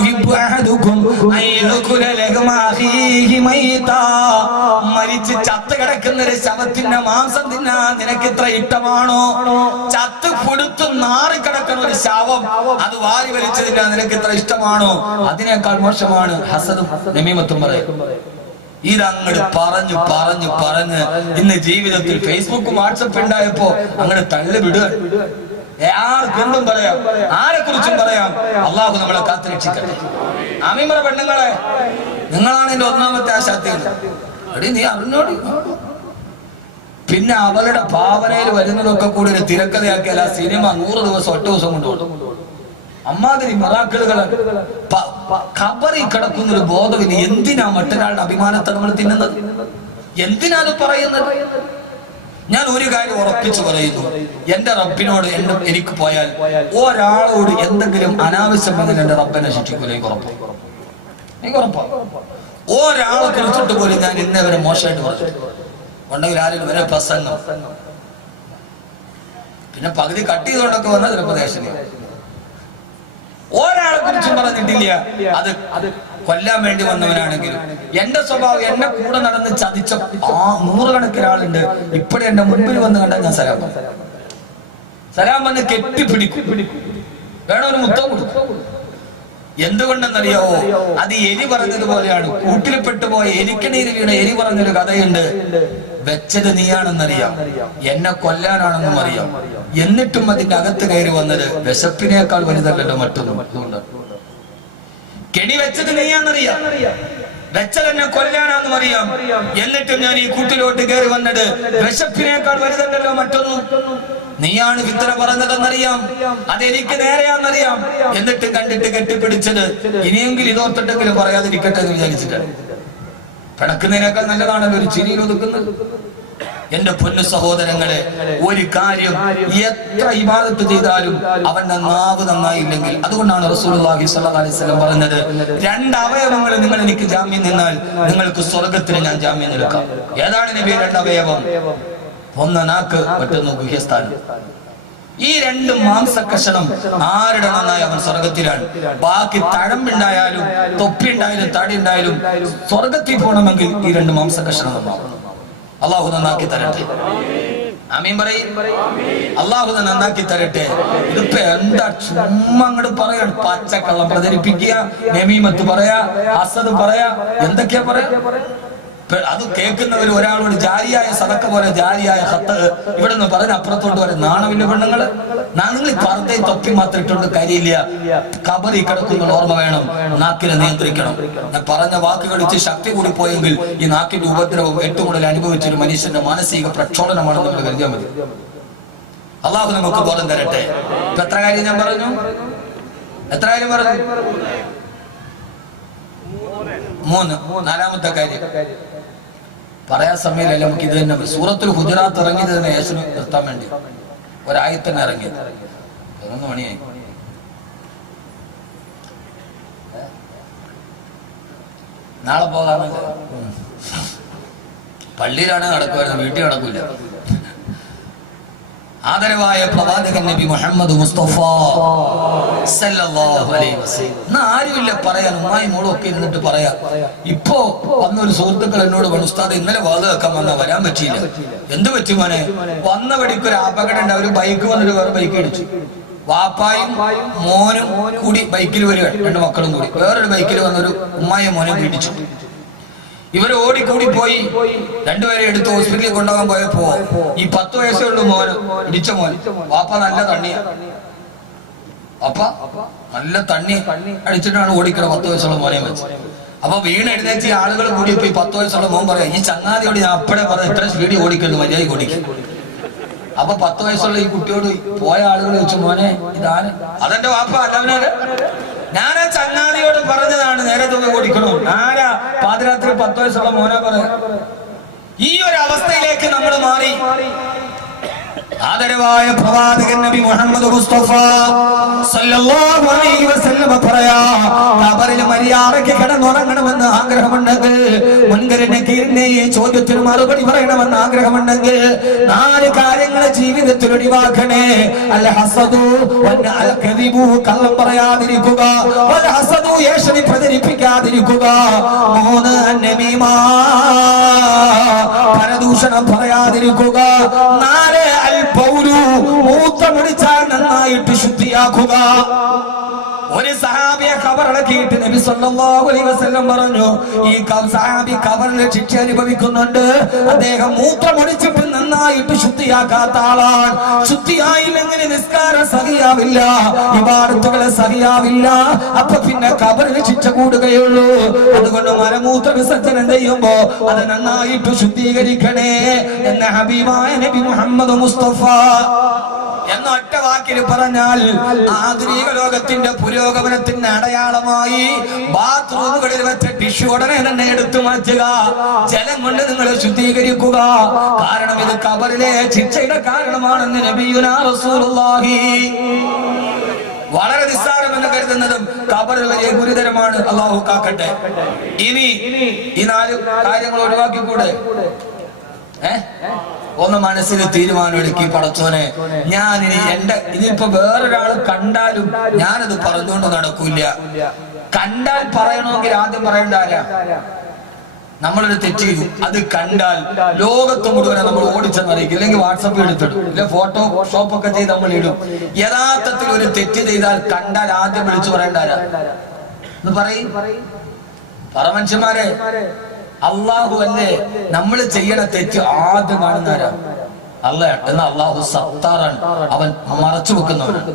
യുഹിബ്ബു അഹദുകും അയ്യകുല ലഹമ അഖീഹി മൈതാ. മരിച്ച് ചത്ത് കിടക്കുന്ന ഒരു ശവത്തിന്റെ മാംസം തിന്നാൻ നിനക്ക് ഇത്ര ഇഷ്ടമാണോ? ചത്ത് പുടുത്തു നാറി കിടക്കുന്ന ഒരു ശവം അത് വാരി വലിച്ചു തിന്നാൻ നിനക്ക് ഇത്ര ഇഷ്ടമാണോ? അതിനേക്കാൾ മോശമാണ് ഹസദും നമീമത്തും പറയും. ഇതങ്ങട് പറഞ്ഞു പറഞ്ഞു പറഞ്ഞ് ഇന്ന് ജീവിതത്തിൽ ഫേസ്ബുക്കും വാട്സപ്പ് ഉണ്ടായപ്പോ അങ്ങട് തള്ളിവിടുക. ആർക്കെന്തും പറയാം, ആരെ കുറിച്ചും പറയാം. അള്ളാഹു നമ്മളെ കാത്തുരക്ഷിക്കട്ടെ. ആമീൻ. പെണ്ണുങ്ങളെ, നിങ്ങളാണ് എന്റെ ഒന്നാമത്തെ ആശാത്യം. എടി നീ അറിഞ്ഞോടി. പിന്നെ അവളുടെ ഭാവനയിൽ വരുന്നതൊക്കെ കൂടി ഒരു തിരക്കഥയാക്കിയാൽ ആ സിനിമ 100 ദിവസം 8 ദിവസം കൊണ്ടുപോകും. അമ്മാതിരി മറാക്കളുകൾ. ഖബറിൽ കിടക്കുന്നൊരു ബോധമില്ല. എന്തിനാ മറ്റൊരാളുടെ അഭിമാനത്തെ നമ്മൾ തിന്നുന്നത്? എന്തിനാണ് പറയുന്നത്? ഞാൻ ഒരു കാര്യം ഉറപ്പിച്ചു പറയുന്നു, എന്റെ റബ്ബിനോട് എനിക്ക് പോയാൽ ഒരാളോട് എന്തെങ്കിലും അനാവശ്യം വന്നാൽ എന്റെ റബ്ബിനെ ശിക്ഷിക്കൂല. എനിക്ക് ഉറപ്പാ. ഒരാളെ കുറിച്ചിട്ട് പോലും ഞാൻ ഇന്നവരെ മോശമായിട്ട് പറഞ്ഞു ഉണ്ടെങ്കിൽ ആരും വരെ പ്രസംഗം പിന്നെ പകുതി കട്ട് ചെയ്തുകൊണ്ടൊക്കെ വന്ന ചിലപ്പോ ദേശം ഒരാളെ കുറിച്ചും പറഞ്ഞിട്ടില്ല. അത് കൊല്ലാൻ വേണ്ടി വന്നവനാണെങ്കിലും എന്റെ സ്വഭാവം എന്നെ കൂടെ നടന്ന് ചതിച്ച 100 കണക്കിന് ആളുണ്ട്. ഇപ്പോഴും എന്റെ മുൻപിൽ വന്ന് കണ്ടാൽ ഞാൻ സലാം വന്ന് കെട്ടിപ്പിടിക്കും. വേണം ഒരു മുത്തം കൊടുക്കും. എന്തുകൊണ്ടെന്നറിയാവോ? അത് എലി പറഞ്ഞതുപോലെയാണ്. കൂട്ടിൽപ്പെട്ടുപോയ എലിക്കണീര് വീണ എലി പറഞ്ഞൊരു കഥയുണ്ട്. വെച്ചത് നീയാണെന്നറിയാം, എന്നെ കൊല്ലാനാണെന്നും അറിയാം, എന്നിട്ടും അതിന്റെ അകത്ത് കയറി വന്നത് വിശപ്പിനേക്കാൾ വലുതല്ലല്ലോ മറ്റൊന്നും. കെണി വെച്ചത് നീയാണെന്നറിയാം, വെച്ചത് എന്നെ കൊല്ലാനാണെന്നും അറിയാം, എന്നിട്ടും ഞാൻ ഈ കൂട്ടിലോട്ട് കയറി വന്നത് വിശപ്പിനേക്കാൾ വലുതല്ലല്ലോ മറ്റൊന്നും. നീയാണ് വിത്തന പറഞ്ഞതെന്നറിയാം, അതെനിക്ക് നേരെയാണെന്നറിയാം, എന്നിട്ട് കണ്ടിട്ട് കെട്ടിപ്പിടിച്ചത്. ഇനിയെങ്കിലും ഇതോർത്തിട്ടെങ്കിലും പറയാതിരിക്കട്ടെ എന്ന് വിചാരിച്ചിട്ടാണ്. കിടക്കുന്നതിനേക്കാൾ നല്ലതാണല്ലോ ഒരു ചിരിയിൽ ഒതുക്കുന്നത്. എന്റെ പൊന്നു സഹോദരങ്ങളെ, ഒരു കാര്യം എത്ര ഇബാദത്ത് ചെയ്താലും അവന്റെ നാവ് നന്നായില്ലെങ്കിൽ, അതുകൊണ്ടാണ് റസൂലുള്ളാഹി സ്വല്ലല്ലാഹി അലൈഹി വസല്ലം പറഞ്ഞത്, 2 അവയവങ്ങൾ നിങ്ങൾ എനിക്ക് ജാമ്യം നിന്നാൽ നിങ്ങൾക്ക് സ്വർഗത്തിന് ഞാൻ ജാമ്യം നിൽക്കാം. ഏതാണ് നബി 2 അവയവം? ഒന്ന് നാക്ക്, മറ്റൊന്ന് ഗുഹ്യസ്ഥാനം. ഈ 2 മാംസകഷണം ആരുടെ നന്നായി അവൻ സ്വർഗത്തിലാണ്. ബാക്കി തഴമ്പുണ്ടായാലും തൊപ്പി ഉണ്ടായാലും തടി ഉണ്ടായാലും സ്വർഗത്തിൽ പോകണമെങ്കിൽ ഈ 2 മാംസകഷണം നന്നാവും. അള്ളാഹു നന്നാക്കി തരട്ടെ. ആമീൻ പറയും. അള്ളാഹു നന്നാക്കി തരട്ടെ. ഇതിപ്പോ എന്താ ചുമ്മാ അങ്ങോട്ട് പറയാൻ, പച്ചക്കള്ളം പ്രചരിപ്പിക്കുക, നമീമത്ത് പറയാ, ഹസദ് പറയാ, എന്തൊക്കെയാ പറയാ. അത് കേൾക്കുന്നവർ ഒരാളോട് ജാരിയായ സദക്ക പോലെ ജാരിയായ ഹത്ത് ഇവിടെ നിന്ന് പറഞ്ഞ് അപ്പുറത്തോട്ട് വരെ നാണമില്ല പെണ്ണുങ്ങള്. നിങ്ങൾ പർദ്ദയും തൊപ്പി മാത്രം ഇട്ടുകൊണ്ട് കാര്യമില്ല. ഖബറിൽ കിടക്കുന്ന ഓർമ്മ വേണം. നാക്കിനെ നിയന്ത്രിക്കണം. ഞാൻ പറഞ്ഞ വാക്കുകൾ ഇച്ചിരി ശക്തി കൂടി പോയെങ്കിൽ ഈ നാക്കിന്റെ ഉപദ്രവം ഏറ്റവും കൂടുതൽ അനുഭവിച്ചൊരു മനുഷ്യന്റെ മാനസിക പ്രക്ഷോഭനമാണെന്ന് നമ്മൾ കരുതിയാൽ മതി. അള്ളാഹു നമുക്ക് ബോധം തരട്ടെ. ഇപ്പൊ എത്ര കാര്യം ഞാൻ പറഞ്ഞു? എത്ര കാര്യം പറഞ്ഞു? 3. 4ാമത്തെ കാര്യം പറയാൻ സമയമില്ല. നമുക്ക് ഇത് തന്നെ സൂറത്തുൽ ഹുജറാത്ത് ഇറങ്ങിയത് തന്നെ യേശുവിനെ നിർത്താൻ വേണ്ടി ഒരായത്തന്നെ ഇറങ്ങിയത്. 11 മണിയായി. നാളെ പോകാമെന്ന് പള്ളിയിലാണ് നടക്കുമായിരുന്നു, വീട്ടിൽ നടക്കൂല. ആദരവായ പ്രവാചകൻ നബി മുഹമ്മദ് മുസ്തഫ സല്ലല്ലാഹു അലൈഹി വസല്ലം. ഇന്ന് ആരുമില്ല പറയാൻ. ഉമ്മായി മോളും ഒക്കെ ഇരുന്നിട്ട് പറയാ. ഇപ്പോ വന്നൊരു സുഹൃത്തുക്കൾ എന്നോട് പറഞ്ഞു, ഉസ്താദ് ഇന്നലെ വാത് വെക്കാൻ വന്നാ വരാൻ പറ്റിയില്ല. എന്ത് പറ്റി മോനെ? വന്ന വഴിക്ക് ഒരു അപകടം ഉണ്ട്. അവര് ബൈക്ക് വന്നിട്ട് വേറെ ബൈക്ക് ഇടിച്ചു. വാപ്പായും മോനും കൂടി ബൈക്കിൽ വരിക, 2 മക്കളും കൂടി വേറൊരു ബൈക്കിൽ വന്നൊരു ഉമ്മായും മോനും ഇടിച്ചു. ഇവര് ഓടിക്കൂടി പോയി 2 പേരെ എടുത്ത് ഹോസ്പിറ്റലിൽ കൊണ്ടുപോകാൻ പോയപ്പോ ഈ 10 വയസ്സേ ഉള്ളൂ മോന്, ഇടിച്ച മോൻ. വാപ്പ നല്ല തണ്ണിയ, വാപ്പ നല്ല തണ്ണി അടിച്ചിട്ടാണ് ഓടിക്കണ 10 വയസ്സുള്ള മോനെ വെച്ച്. അപ്പൊ വീണ് എഴുന്നേറ്റ് ആളുകൾ കൂടി പോയി 10 വയസ്സുള്ള മോൻ പറയാ, ഈ ചങ്ങാതിയോട് ഞാൻ അപ്പഴേ പറഞ്ഞ ഇത്ര സ്പീഡിൽ ഓടിക്കരുത്, മര്യാദ ഓടിക്കും. അപ്പൊ 10 വയസ്സുള്ള ഈ കുട്ടിയോട് പോയ ആളുകൾ വെച്ചു, മോനെ ഇതാണ്. അതെന്റെ വാപ്പ അല്ലവനാണ്. ഞാനാ ചങ്ങാതിയോട് പറഞ്ഞതാണ് നേരെ തുക ഓടിക്കണോ. ആരാ പാതിരാത്രി 10 വയസ്സുള്ള മോനെ പറയാ. ഈ ഒരു അവസ്ഥയിലേക്ക് നമ്മൾ മാറി. ആദരവായ പ്രവാചകൻ നബി മുഹമ്മദ് മുസ്തഫ സല്ലല്ലാഹു അലൈഹി വസല്ലം പറയാ, ഖബറിൽ മര്യാദയ്ക്ക് കിടന്നുറങ്ങണമെന്ന് ആഗ്രഹമുണ്ടെങ്കിൽ, മുൻകരനെ ഈ ചോദ്യത്തിന് മറുപടി പറയണമെന്ന് ആഗ്രഹമുണ്ടെങ്കിൽ 4 കാര്യങ്ങൾ ജീവിതത്തിൽ ഒഴിവാക്കണേ. അൽ ഹസദു വൽ കദിബു, കള്ളം പറയാതിരിക്കുക. വൽ ഹസദു, ഏഷണി പ്രചരിപ്പിക്കാതിരിക്കുക. 3 അന്നമീമ, പരദൂഷണം പറയാതിരിക്കുക. 4 അൽ ബൗലു, മൂത്രമൊഴിച്ചാൽ നന്നായിട്ട് ശുദ്ധിയാക്കുക. ഒരു സഹാബിയെ ഖബറിളക്കിയിട്ട് നബി സല്ലല്ലാഹു അലൈഹി വസല്ലം പറഞ്ഞു, ഈ സഹാബി ഖബറിൽ ശിക്ഷ അനുഭവിക്കുന്നുണ്ട്. അദ്ദേഹം മൂത്രമൊഴിച്ചിട്ട് നന്നായിട്ട് ശുദ്ധിയാക്കാത്ത ആളാണ്. ശുദ്ധിയായില്ലെങ്കിൽ നിസ്കാരം സഹിയാവില്ല, ഇബാദത്തുകൾ സഹിയാവില്ല. അപ്പൊ പിന്നെ ഖബറിൽ ശിക്ഷ കൂടുകയുള്ളൂ. അതുകൊണ്ട് മലമൂത്ര വിസർജനം ചെയ്യുമ്പോ അത് നന്നായിട്ട് ശുദ്ധീകരിക്കണേ എന്ന ഹബീബായ നബി മുഹമ്മദ് മുസ്തഫ എന്ന ഒറ്റ വാക്കിൽ പറഞ്ഞാൽ, ആധുനിക ലോകത്തിന്റെ പുരോഗമനത്തിന്റെ അടയാളമായി ബാത്റൂമുകളിൽ വെച്ച ടിഷ്യൂ ഉടനെ തന്നെ എടുത്തു മാറ്റുക, ജലം കൊണ്ട് നിങ്ങൾ ശുദ്ധീകരിക്കുക. കാരണം ഇത് ഖബറിലെ ശിക്ഷയുടെ കാരണമാണെന്ന് നബിയുനാ റസൂലുള്ളാഹി. വളരെ നിസ്സാരമെന്ന് കരുതുന്നതും ഖബറിൽ വലിയ ഗുരുതരമാണ്. അല്ലാഹു കാക്കട്ടെ. ഇനി ഈ 4 കാര്യങ്ങൾ ഒഴിവാക്കിക്കൂടെ? ഒന്ന് മനസ്സിൽ തീരുമാനമെടുക്കി, പടച്ചോനെ ഞാനിനി ഇതിപ്പോ വേറൊരാൾ കണ്ടാലും ഞാനത് പറഞ്ഞുകൊണ്ട് നടക്കൂല. കണ്ടാൽ പറയണമെങ്കിൽ ആദ്യം പറയേണ്ട ആരാ? നമ്മളൊരു തെറ്റ് ചെയ്തു, അത് കണ്ടാൽ ലോകത്ത് മുഴുവനെ നമ്മൾ ഓടിച്ചെന്നറിയിക്കും. ഇല്ലെങ്കിൽ വാട്സപ്പിൽ എടുത്തിടും, ഇല്ല ഫോട്ടോ ഷോപ്പൊക്കെ ചെയ്ത് നമ്മൾ ഇടും. യഥാർത്ഥത്തിൽ ഒരു തെറ്റ് ചെയ്താൽ കണ്ടാൽ ആദ്യം വിളിച്ചു പറയേണ്ട ആരാ എന്ന് പറയും. പറ മനുഷ്യന്മാരെ, അള്ളാഹു അല്ലേ നമ്മൾ ചെയ്യണ തെറ്റ് ആദ്യം കാണുന്നവരാ? അല്ല. എന്നാൽ അള്ളാഹു സത്താറാണ്, അവൻ മറച്ചു വെക്കുന്നവനാണ്.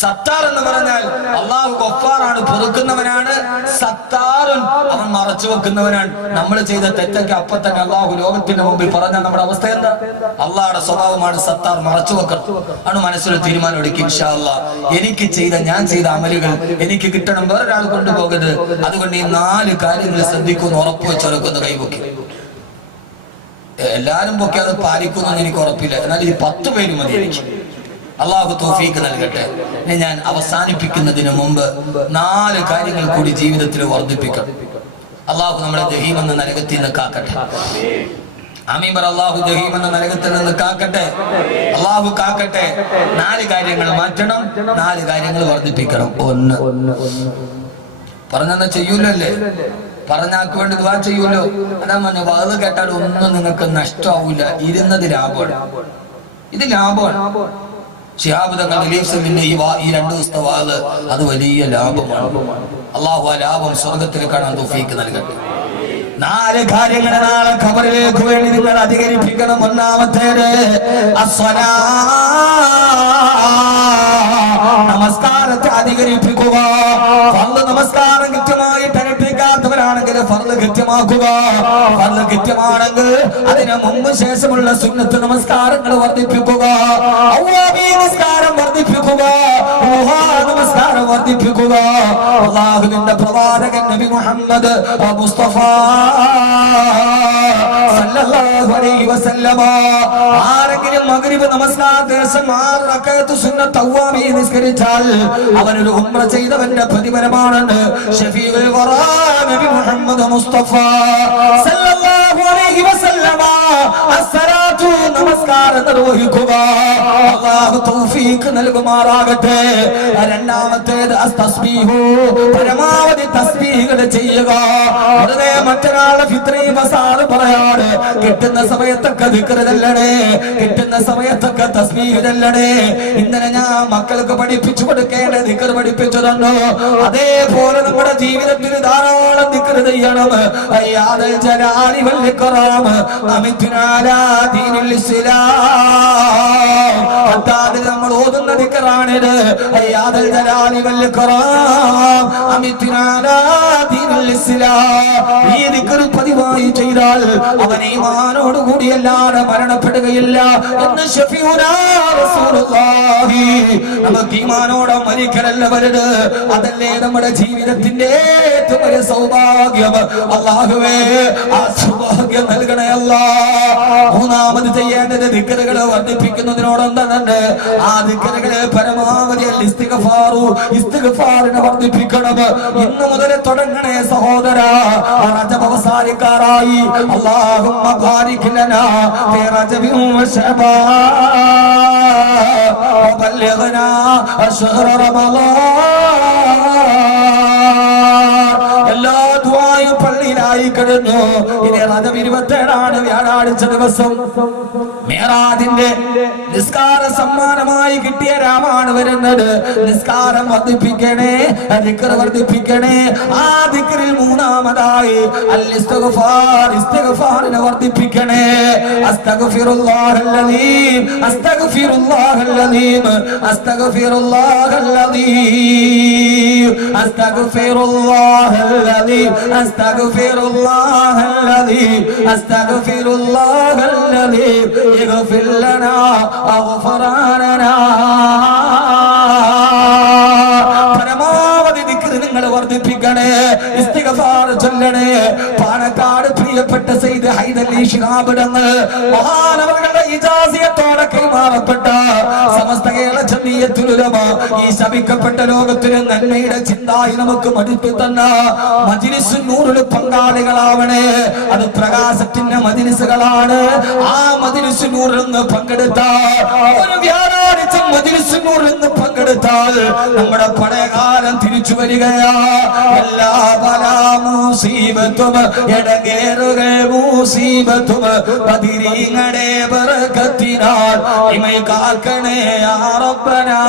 സത്താർ എന്ന് പറഞ്ഞാൽ അള്ളാഹു ഗഫാറാണ്, പൊറുക്കുന്നവനാണ്. സത്താറുൻ, അവൻ മറച്ചു വെക്കുന്നവനാണ്. നമ്മൾ ചെയ്ത തെറ്റൊക്കെ അപ്പൊ തന്നെ അള്ളാഹു ലോകത്തിന്റെ മുമ്പിൽ പറഞ്ഞാൽ നമ്മുടെ അവസ്ഥ എന്താ? അള്ളാഹുടെ സ്വഭാവമാണ് സത്താർ, മറച്ചു വെക്കണം. ആണ് മനസ്സിൽ തീരുമാനം എടുക്കും. ഇൻഷാ അല്ലാഹ് എനിക്ക് ഞാൻ ചെയ്ത അമലുകൾ എനിക്ക് കിട്ടണം, വേറൊരാൾ കൊണ്ടുപോകരുത്. അതുകൊണ്ട് ഈ 4 കാര്യങ്ങൾ ശ്രദ്ധിക്കുമെന്ന് ഉറപ്പ് വെച്ചൊരക്കൊന്ന് കൈപൊക്കി. എല്ലാരും പൊക്കി അത് പാലിക്കുമെന്ന് എനിക്ക് ഉറപ്പില്ല, എന്നാൽ ഈ 10 പേര് മതി എനിക്ക്. അള്ളാഹു തൗഫീഖ് നൽകട്ടെ. ഞാൻ അവസാനിപ്പിക്കുന്നതിന് മുമ്പ് 4 കാര്യങ്ങൾ കൂടി ജീവിതത്തിൽ വർദ്ധിപ്പിക്കണം. അള്ളാഹു നമ്മളെ ജഹീം എന്ന നരകത്തിൽ നിന്ന് കാക്കട്ടെ. ആമീൻ പറ. അള്ളാഹു ജഹീം എന്ന നരകത്തിൽ നിന്ന് കാക്കട്ടെ. അള്ളാഹു കാക്കട്ടെ. 4 കാര്യങ്ങൾ മാറ്റണം, 4 കാര്യങ്ങൾ വർദ്ധിപ്പിക്കണം. 1 പറഞ്ഞെന്നാ ചെയ്യൂലല്ലേ? പറഞ്ഞാക്ക് വേണ്ടി ദുആ ചെയ്യൂലോ? അതാ പറഞ്ഞ വാത് കേട്ടാൽ ഒന്നും നിങ്ങൾക്ക് നഷ്ടമാവൂല, ഇരുന്നത് ലാഭമാണ്. ഇത് ലാഭമാണ്. ശിഹാബ് തങ്ങൾ റിലീഫിന്റെ ഈ 2 ദിവസത്തെ വാത് അത് വലിയ ലാഭമാണ്. അള്ളാഹു ആ ലാഭം സ്വർഗത്തിൽ കാണാൻ തൗഫീഖ് നൽകട്ടെ. 4 കാര്യങ്ങൾ നാളെ ഖബറിലേക്ക് വേണ്ടി നിങ്ങൾ അധികരിപ്പിക്കണം. ഒന്നാമത്തേത് അസ്സലാ, നമസ്കാരത്തെ അധികരിപ്പിക്കുക. ഫർള് നമസ്കാരം കൃത്യമായിട്ട് അനുഷ്ഠിക്കാത്തവരാണെങ്കിൽ ഫർള് കൃത്യമാക്കുക. ഫർള് കൃത്യമാണെങ്കിൽ അതിന് മുമ്പ് ശേഷമുള്ള സുന്നത്ത് നമസ്കാരങ്ങൾ വർദ്ധിപ്പിക്കുക. നമസ്കാരം വർദ്ധിപ്പിക്കുക. നമസ്കാരം വർദ്ധിപ്പിക്കുക. അല്ലാഹുവിന്റെ പ്രവാചകൻ നബി മുഹമ്മദ് മുസ്തഫ സല്ലല്ലാഹു അലൈഹി വസല്ലമ ആരെങ്കിലും മഗ്രിബ് നമസ്കാരത്തിന് ശേഷം 6 റക്അത്ത് സുന്നത്ത് അവ്വാബി നിസ്കരിച്ചാൽ അവനൊരു ഉംറ ചെയ്തവന്റെ പ്രതിഫലമാണെന്ന് ശഫീഉൽ വറാ നബി മുഹമ്മദ് മുസ്തഫ സല്ലല്ലാഹു അലൈഹി വസല്ലമ. അസ്സലാത്തു, നമസ്കാരം നിർവഹിക്കുക. അല്ലാഹു തൗഫീഖ് നൽകുമാറാകട്ടെ. രണ്ടാമത്തേത് അസ്തസ്ബീഹു, പരമാവധി തസ്ബീഹുകൾ ചെയ്യുക. വെറുതെ മറ്റൊരാളെ ഫിത്രി ഫസാദ് പറയാതെ കിട്ടുന്ന സമയത്തൊക്കെ ദിക്ർ ചൊല്ലണേ, കിട്ടുന്ന സമയത്തൊക്കെ തസ്ബീഹ് ചൊല്ലണേ. ഇന്നലെ ഞാൻ മക്കൾക്ക് പഠിപ്പിച്ചു കൊടുക്കേണ്ട ദിക്ർ പഠിപ്പിച്ചു തന്നു. അതേപോലെ നമ്മുടെ ജീവിതത്തിൽ ധാരാളം ദിക്ർ ചെയ്യണം. അയ്യാദൽ ജലാലി വൽ ഇക്റാം അമിത്നാ അലാ ദീനിൽ ഇസ്ലാം. അതായത് നമ്മൾ ഓതുന്ന ദിക്റാണിത്. അയ്യാദൽ ജലാലി വൽ ഇക്റാം അമിത്നാ അലാ ദീനിൽ ഈ ദിക്ർ പതിവായി ചെയ്താൽ അവൻ ഈമാനോട് കൂടിയല്ലാതെ മരണപ്പെടുകയില്ല എന്ന് ശഫീഉനാ റസൂലുള്ളാഹി. നമുക്ക് ഈമാനോടെ മരിക്കലല്ല വലുത്, അതല്ലേ നമ്മുടെ ജീവിതത്തിന്റെ ഏറ്റവും വലിയ സൗഭാഗ്യം. അല്ലാഹുവേ ആ സൗഭാഗ്യം നൽകണേ അല്ലാഹ്. മൂന്നാമത് ചെയ്യേണ്ടത് ദിക്റുകൾ വർദ്ധിപ്പിക്കുന്നതിനോടൊപ്പം തന്നെ ആ ദിക്റുകളെ പരമാവധി ഇസ്തിഗ്ഫാറിനെ വർദ്ധിപ്പിക്കണം. ഇന്നു മുതൽ തുടങ്ങണേ സഹോദര. റജബ് അവസാനിക്കാറായി. അല്ലാഹുമ്മ ബാരിക് ലനാ ഫീ റജബി വ ശഅബാൻ വബല്ലിഗ്നാ ശഹ്റ റമളാൻ. എല്ലാ ദുആയും പള്ളിയിലായി കഴിഞ്ഞു. ഇനി റജബ് 27 വ്യാഴാഴ്ച ദിവസം മിഅ്റാജിന്റെ നിസ്കാര സമ്മാനമായി കിട്ടിയ രാമാണ് വരുന്നത്. നിസ്കാരം വർദ്ധിപ്പിക്കണേ, ദിക്ർ വർദ്ധിപ്പിക്കണേ. ആ ദിക്റിൽ മൂന്നാമതായി അൽ ഇസ്തിഗ്ഫാർ, ഇസ്തിഗ്ഫാറിനെ വർദ്ധിപ്പിക്കണേ. അസ്തഗ്ഫിറുല്ലാഹൽ അലീം, അസ്തഗ്ഫിറുല്ലാഹൽ അലീം, അസ്തഗ്ഫിറുല്ലാഹൽ അലീം, അസ്തഗ്ഫിറുല്ലാഹൽ അലീം, അസ്തഗ്ഫിറുല്ലാഹൽ അലീം, അസ്തഗ്ഫിറുല്ലാഹൽ അലീം. اغفر لنا اغفراننا. പരമാവധി ദിക്ർ നിങ്ങൾ വർദ്ധിപ്പിക്കണേ, ഇസ്തിഗ്ഫാർ ചൊല്ലണേ. പാണക്കാട് പ്രിയപ്പെട്ട സയ്യിദ് ഹൈദരലി ശിഹാബ് തങ്ങൾ മഹാനവറുകളുടെ ഇജാസിയത്തോടെ കൈമാറപ്പെട്ട സമസ്ത കേരള ജമിയത്തുൽ ഉലമ ഈ ശപിക്കപ്പെട്ട ലോകത്തിന് നന്മയുടെ ചിന്തായി നമുക്ക് മടുത്തു തന്ന മജ്ലിസുൻ നൂറിൽ പങ്കാളികളാവണേ. അത് പ്രകാശത്തിന്റെ മജ്ലിസുകളാണ്. ആ മജ്ലിസുൻ നൂറിൽ നിന്ന് പങ്കെടുത്ത ഒരു വ്യാഴാഴ്ച മജ്ലിസുൻ നൂറിൽ നിന്ന് പങ്കെടുത്താൽ നമ്മുടെ പഴയകാലം തിരിച്ചു വരികയാ. എല്ലാ ബലാ മുസീബത്തും എടങ്ങേറുകൾ മുസീബത്തും ബദിരീങ്ങളുടെ ബറകത്തിനാൽ ഇമൈ കാക്കണേ യാ റബ്ബനാ.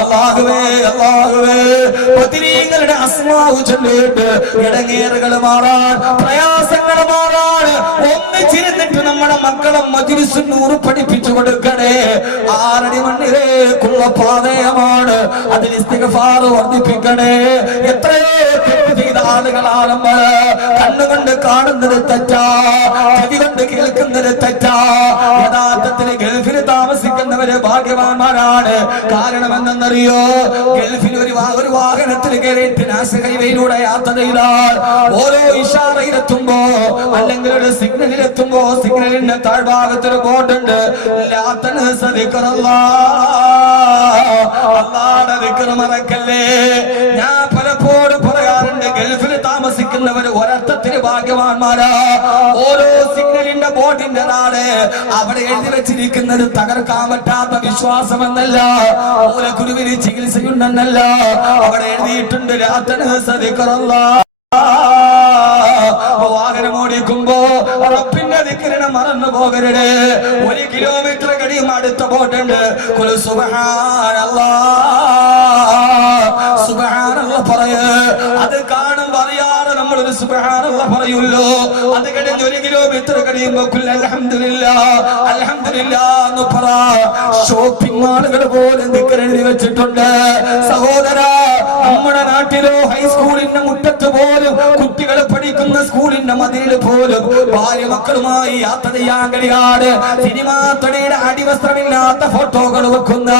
അല്ലാഹുവേ അല്ലാഹുവേ ബദിരീങ്ങളുടെ അസ്മാഉ ചൊല്ലിട്ട് ഇടങ്ങേറുകൾ മാറാൻ, പ്രയാസങ്ങൾ മാറാൻ ഒന്നിച്ചിരുന്നിട്ട് നമ്മുടെ മക്കളെ മജ്ലിസുൻ നൂർ പഠിപ്പിച്ചു കൊടുക്കണേ. 6 അടി മണ്ണിലേക്കുള്ള പാതയമാണ്. അതിൽ ഇസ്തിഗ്ഫാർ വർദ്ധിപ്പിക്കണേ. എത്രയോ തെറ്റ് ചെയ്ത ആളുകളാണ്. കണ്ണുകൊണ്ട് കാണുന്നത് തെറ്റാ, ചെവി കൊണ്ട് കേൾക്കുന്നത് തെറ്റാ. യഥാർത്ഥത്തിൽ ഗൾഫിൽ താമസിക്കുന്നവര് ഭാഗ്യവാന്മാരാണ്. കാരണം എന്തെന്നറിയോ? ഗൾഫിൽ ഒരു വാഹനത്തിൽ കയറിയിട്ട് നാഷണൽ ഹൈവേയിലൂടെ യാത്ര ചെയ്താൽ ഓരോ ഇഷാറയിലെത്തുമ്പോ അല്ലെങ്കിൽ ഒരു സിഗ്നലിലെത്തുമ്പോ സിഗ്നലിന്റെ താഴ്ഭാഗത്തൊരു ബോർഡുണ്ട്, അല്ലാഹുവിന്റെ ദിക്ർ മറക്കല്ലേ. ഞാൻ പലപ്പോഴും പറയാറുണ്ട്, ഗൾഫിൽ താമസിക്കുന്നവർ ഒരർത്ഥത്തിന് ഭാഗ്യവാന്മാരാ. ഓരോ സിഗ്നലിന്റെ ബോർഡിന്റെ നാട് അവിടെ എഴുതി വെച്ചിരിക്കുന്നത് തകർക്കാൻ പറ്റാത്ത വിശ്വാസമെന്നല്ല, മൂലക്കുരുവിന് ചികിത്സയുണ്ടെന്നല്ല. അവിടെ എഴുതിയിട്ടുണ്ട് വാഹനം ഓടിക്കുമ്പോ റബ്ബിന്റെ ദിക്റിനെ മറന്നു പോകരുത്. 1 കിലോമീറ്റർ കഴിയും അടുത്ത ബോർഡുണ്ട്, സുബ്ഹാനല്ലാഹ് പറയ്. അത് കാണുമ്പോ അറിയാതെ നമ്മളൊരു സുബ്ഹാനല്ലാഹ് പറയുമല്ലോ. അത് കഴിഞ്ഞ് 1 കിലോമീറ്റർ കഴിയുമ്പോ അൽഹംദുലില്ലാഹ് അൽഹംദുലില്ലാഹ് എന്ന് പറ. ഷോപ്പിംഗ് മാളുകൾ പോലും ദിക്ർ എഴുതി വെച്ചിട്ടുണ്ട്. സഹോദരാ, നമ്മുടെ നാട്ടിലോ ഹൈസ്കൂളിന്റെ മുറ്റത്ത് പോലും, കുട്ടികൾ പഠിക്കുന്ന സ്കൂളിന്റെ മതിലിൽ പോലും ഭാര്യ മക്കളുമായി യാത്ര ചെയ്യാൻ കഴിയാതെ സിനിമാ തൊടിയുടെ അടിവസ്ത്രമില്ലാത്ത ഫോട്ടോകൾ വെക്കുന്ന,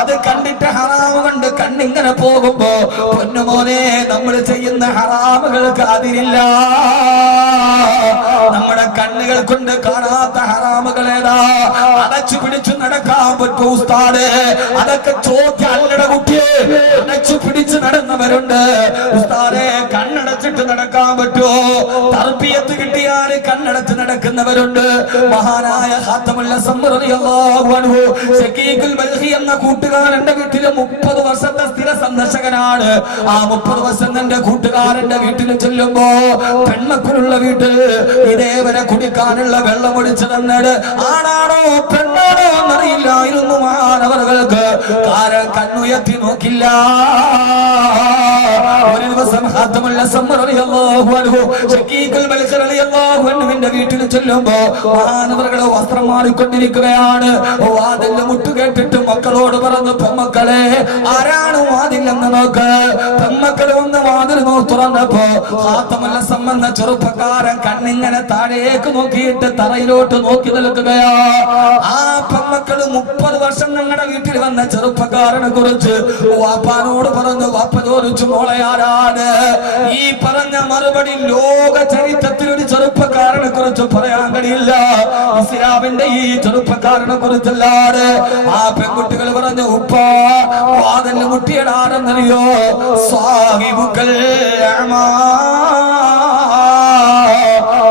അത് കണ്ടിട്ട് ഹറാമ് കണ്ട് കണ്ണിങ്ങനെ പോകുമ്പോ പൊന്നുമോനെ നമ്മൾ ചെയ്യുന്ന ഹറാമുകൾക്ക് അതിരില്ല. നമ്മുടെ കണ്ണുകൾ കൊണ്ട് കാണാത്ത ഹറാമുകൾ ഏതാ? അടച്ചു പിടിച്ചു നടക്കാൻ പറ്റൂ ഉസ്താദേ? അതൊക്കെ ചോദ്യല്ലട കുട്ടിയെ. അടച്ചു പിടിച്ച് നടന്നവരുണ്ട് ഉസ്താദേ. കണ്ണടച്ചിട്ട് നടക്കാൻ പറ്റുമോ? തർബിയത്ത് കിട്ടിയാൽ കണ്ണടച്ച് നടക്കുന്നവരുണ്ട്. മഹാനായ ഖാതമുൽ അസ്മ റളിയല്ലാഹു അൻഹു ശകീഖുൽ ബൽഖി എന്ന കൂട്ടുകാരന്റെ വീട്ടിൽ 30 വർഷത്തെ സ്ഥിര സന്ദർശകനാണ്. ആ 30 വർഷം എന്റെ കൂട്ടുകാരന്റെ വീട്ടിൽ ചെല്ലുമ്പോ പെൺമക്കളുള്ള വീട്ടിൽ ഇതേവരെ കുടിക്കാനുള്ള വെള്ളം ഒഴിച്ചു തന്നത് ആണാണോ പെണ്ണാണോ എന്നറിയില്ലായിരുന്നു മഹാനവറുകൾക്ക്. കാരണം കണ്ണുയർത്തി നോക്കില്ല. ഒരു ദിവസം ദിവസം ഖാത്തമുൽ അസ്മ റളിയല്ലാഹു അൻഹു ശഖീഖുൽ ബൽഖ് റളിയല്ലാഹു അൻഹുവിന്റെ വീട്ടിൽ ചെല്ലുമ്പോൾ മഹാനവറുകൾ വസ്ത്രം മാറിക്കൊണ്ടിരിക്കുകയാണ്. വാതിൽ മുട്ടു കേട്ടിട്ട് മക്കളോട് പറഞ്ഞു, പെമ്മക്കളെ ആരാണ് വാതിലെന്ന് നോക്ക്. പെമ്മക്കൾ ഒന്ന് വാതിൽ തുറന്നപ്പോ ഖാത്തമുൽ അസ്മ എന്ന ചെറുപ്പക്കാരൻ കണ്ണിങ്ങനെ താഴേക്ക് നോക്കിയിട്ട് തറയിലോട്ട് നോക്കി നിൽക്കുകയാ. ആ പെമ്മക്കള് 30 വർഷം ഞങ്ങളുടെ വീട്ടിൽ വന്ന ചെറുപ്പക്കാരനെ കുറിച്ച് വാപ്പാനോട് പറഞ്ഞു. വാപ്പ ചോദിച്ചു, മോളെ ആരാണ്? ഈ പറഞ്ഞ മറുപടി ലോക ചരിത്രത്തിൽ ഒരു ചെറുപ്പക്കാരനെ കുറിച്ച് പറയാൻ കഴിയില്ല. ഇസ്ലാമിന്റെ ഈ ചെറുപ്പക്കാരനെ കുറിച്ചല്ലാതെ ആ പെൺകുട്ടികൾ പറഞ്ഞു, ഉപ്പ വാതിൽ മുട്ടിയടാരെന്നറിയോ? സാഹിബുക്കൽ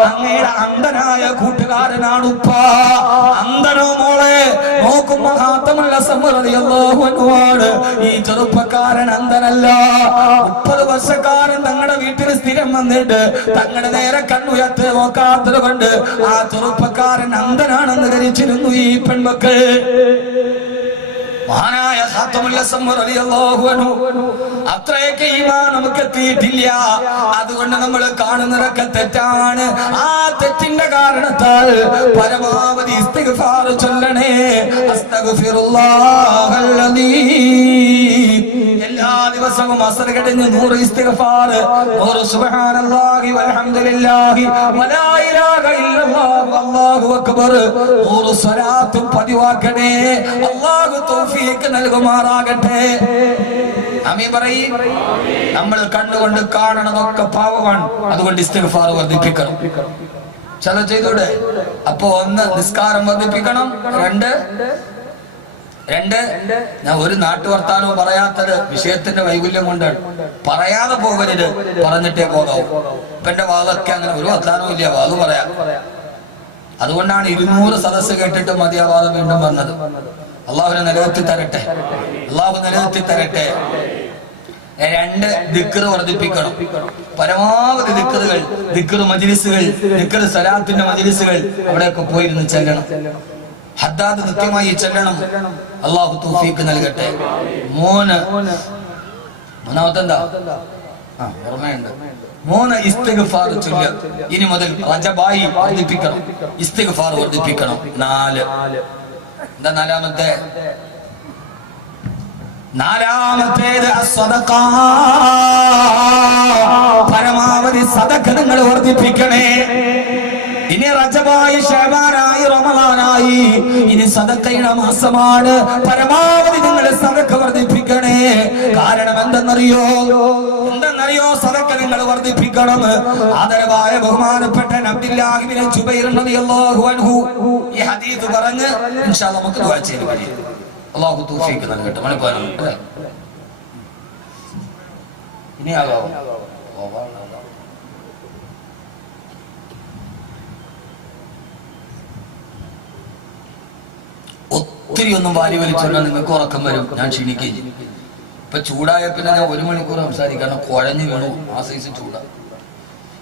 അങ്ങയുടെ അന്ധനായ കൂട്ടുകാരനാണ് ഉപ്പ. അന്ധനോ മോളെ? നോക്കുമ്പോ ഖാത്തമുൽ അസ്മ റളിയല്ലാഹു അൻഹു ആണ്. ഈ ചെറുപ്പക്കാരൻ അന്ധനല്ല. 30 വർഷക്കാരൻ തങ്ങളുടെ വീട്ടിൽ സ്ഥിരം വന്നിട്ട് തങ്ങളുടെ നേരെ കണ്ണുയർത്ത് നോക്കാത്തത് കൊണ്ട് ആ ചെറുപ്പക്കാരൻ അന്ധനാണെന്ന് ധരിച്ചിരുന്നു ഈ പെൺമക്കൾ. മഹാനായ ഖാത്തമുൽ അസ്മ റളിയല്ലാഹു അൻഹു അത്രയൊക്കെ ഈമാൻ നമുക്ക് എത്തിയിട്ടില്ല. അതുകൊണ്ട് നമ്മൾ കാണുന്നതൊക്കെ തെറ്റാണ്. ആ തെറ്റിന്റെ കാരണത്താൽ പരമാവധി ഇസ്തിഗ്ഫാർ ചൊല്ലണേ. അസ്തഗ്ഫിറുല്ലാഹല്ലദീം. എല്ലാ ദിവസവും അസ്ർ കഴിഞ്ഞ് 100 ഇസ്തിഗ്ഫാർ, 100 സുബ്ഹാനല്ലാഹി വൽഹംദുലില്ലാഹി വലാ ഇലാഹ ഇല്ലല്ലാഹു അല്ലാഹു അക്ബർ, 100 സ്വലാത്തും പതിവാക്കണേ. അല്ലാഹു തൗഫീഖ് നൽകുമാറാകട്ടെ. ആമീൻ പറയ്. നമ്മൾ കണ്ണുകൊണ്ട് കാണണതൊക്കെ പാവമാണ്. അതുകൊണ്ട് ഇസ്തിഗ്ഫാർ വർദ്ധിപ്പിക്കണം. ചല ചെയ്തൂടെ? അപ്പൊ 1 നിസ്കാരം വർദ്ധിപ്പിക്കണം. 2 ഞാൻ ഒരു നാട്ടുവർത്താനവും പറയാത്തത് വിഷയത്തിന്റെ വൈകുല്യം കൊണ്ടാണ്. പറയാതെ പോകരുത്, പറഞ്ഞിട്ടേ പോകാവൂ. ഇപ്പൊ എന്റെ വാദമൊക്കെ അങ്ങനെ ഒരു വർത്താനവും ഇല്ല, വാദം പറയാം. അതുകൊണ്ടാണ് 200 സദസ്സ് കേട്ടിട്ട് മതിയാവാതെ വീണ്ടും വന്നത്. അള്ളാഹുവിനെ നിലനിർത്തി തരട്ടെ, അള്ളാഹു നിലനിർത്തി തരട്ടെ. 2 ദിക്ർ വർദ്ധിപ്പിക്കണം. പരമാവധി ദിക്റുകൾ, ദിക്ർ മജ്ലിസുകൾ, ദിക്ർ സലാത്തിന്റെ മജ്ലിസുകൾ അവിടെയൊക്കെ പോയിരുന്ന് ചെല്ലണം. ഹദ്ദാദ് നിത്യമായി ചെല്ലണം. അള്ളാഹു തൗഫീഖ് നൽകട്ടെ. മൂന്നാമത്തെന്താ? ഓർമ്മയുണ്ട്. 3 ഇസ്തിഗ്ഫാർ ചൊല്ലുക. ഇനി മുതൽ റജബായി വർദ്ധിപ്പിക്കണം, ഇസ്തിഗ്ഫാർ വർദ്ധിപ്പിക്കണം. 4 എന്താ നാലാമത്തേത് സദഖ. പരമാവധി സദഖ നിങ്ങൾ വർദ്ധിപ്പിക്കണേ. ഇനി റജബായി, ശഅബാനായി, റമളാനായി, ഇനി സദഖയുടെ മാസമാണ്. പരമാവധി നിങ്ങൾ സദഖ വർദ്ധിപ്പിക്കണേ. കാരണം എന്തെന്നറിയോ? സദഖ നിങ്ങൾ വർദ്ധിപ്പിക്കണം. ആദരവായ ബഹുമാനപ്പെട്ട അബ്ദുല്ലാഹ് ഇബ്നു ജുബൈർ റളിയല്ലാഹു അൻഹു ഈ ഹദീസ് പറഞ്ഞ് ഇൻഷാ അല്ലാഹ് നമുക്ക് ദുആ ചെയ്യാം. അല്ലാഹു തൗഫീഖ് നൽകട്ടെ. മണിപ്പാനം ഇനി ആകാവോ? ഒത്തിരി ഒന്നും വാരി വലിച്ചോണ്ടാൽ നിങ്ങൾക്ക് ഉറക്കം വരും, ഞാൻ ക്ഷീണിക്കുകയും ചെയ്യും. ഇപ്പൊ ചൂടായ പിന്നെ ഞാൻ 1 മണിക്കൂർ സംസാരിക്കണം. കുഴഞ്ഞു വീണു, ആ സൈസ് ചൂടാ.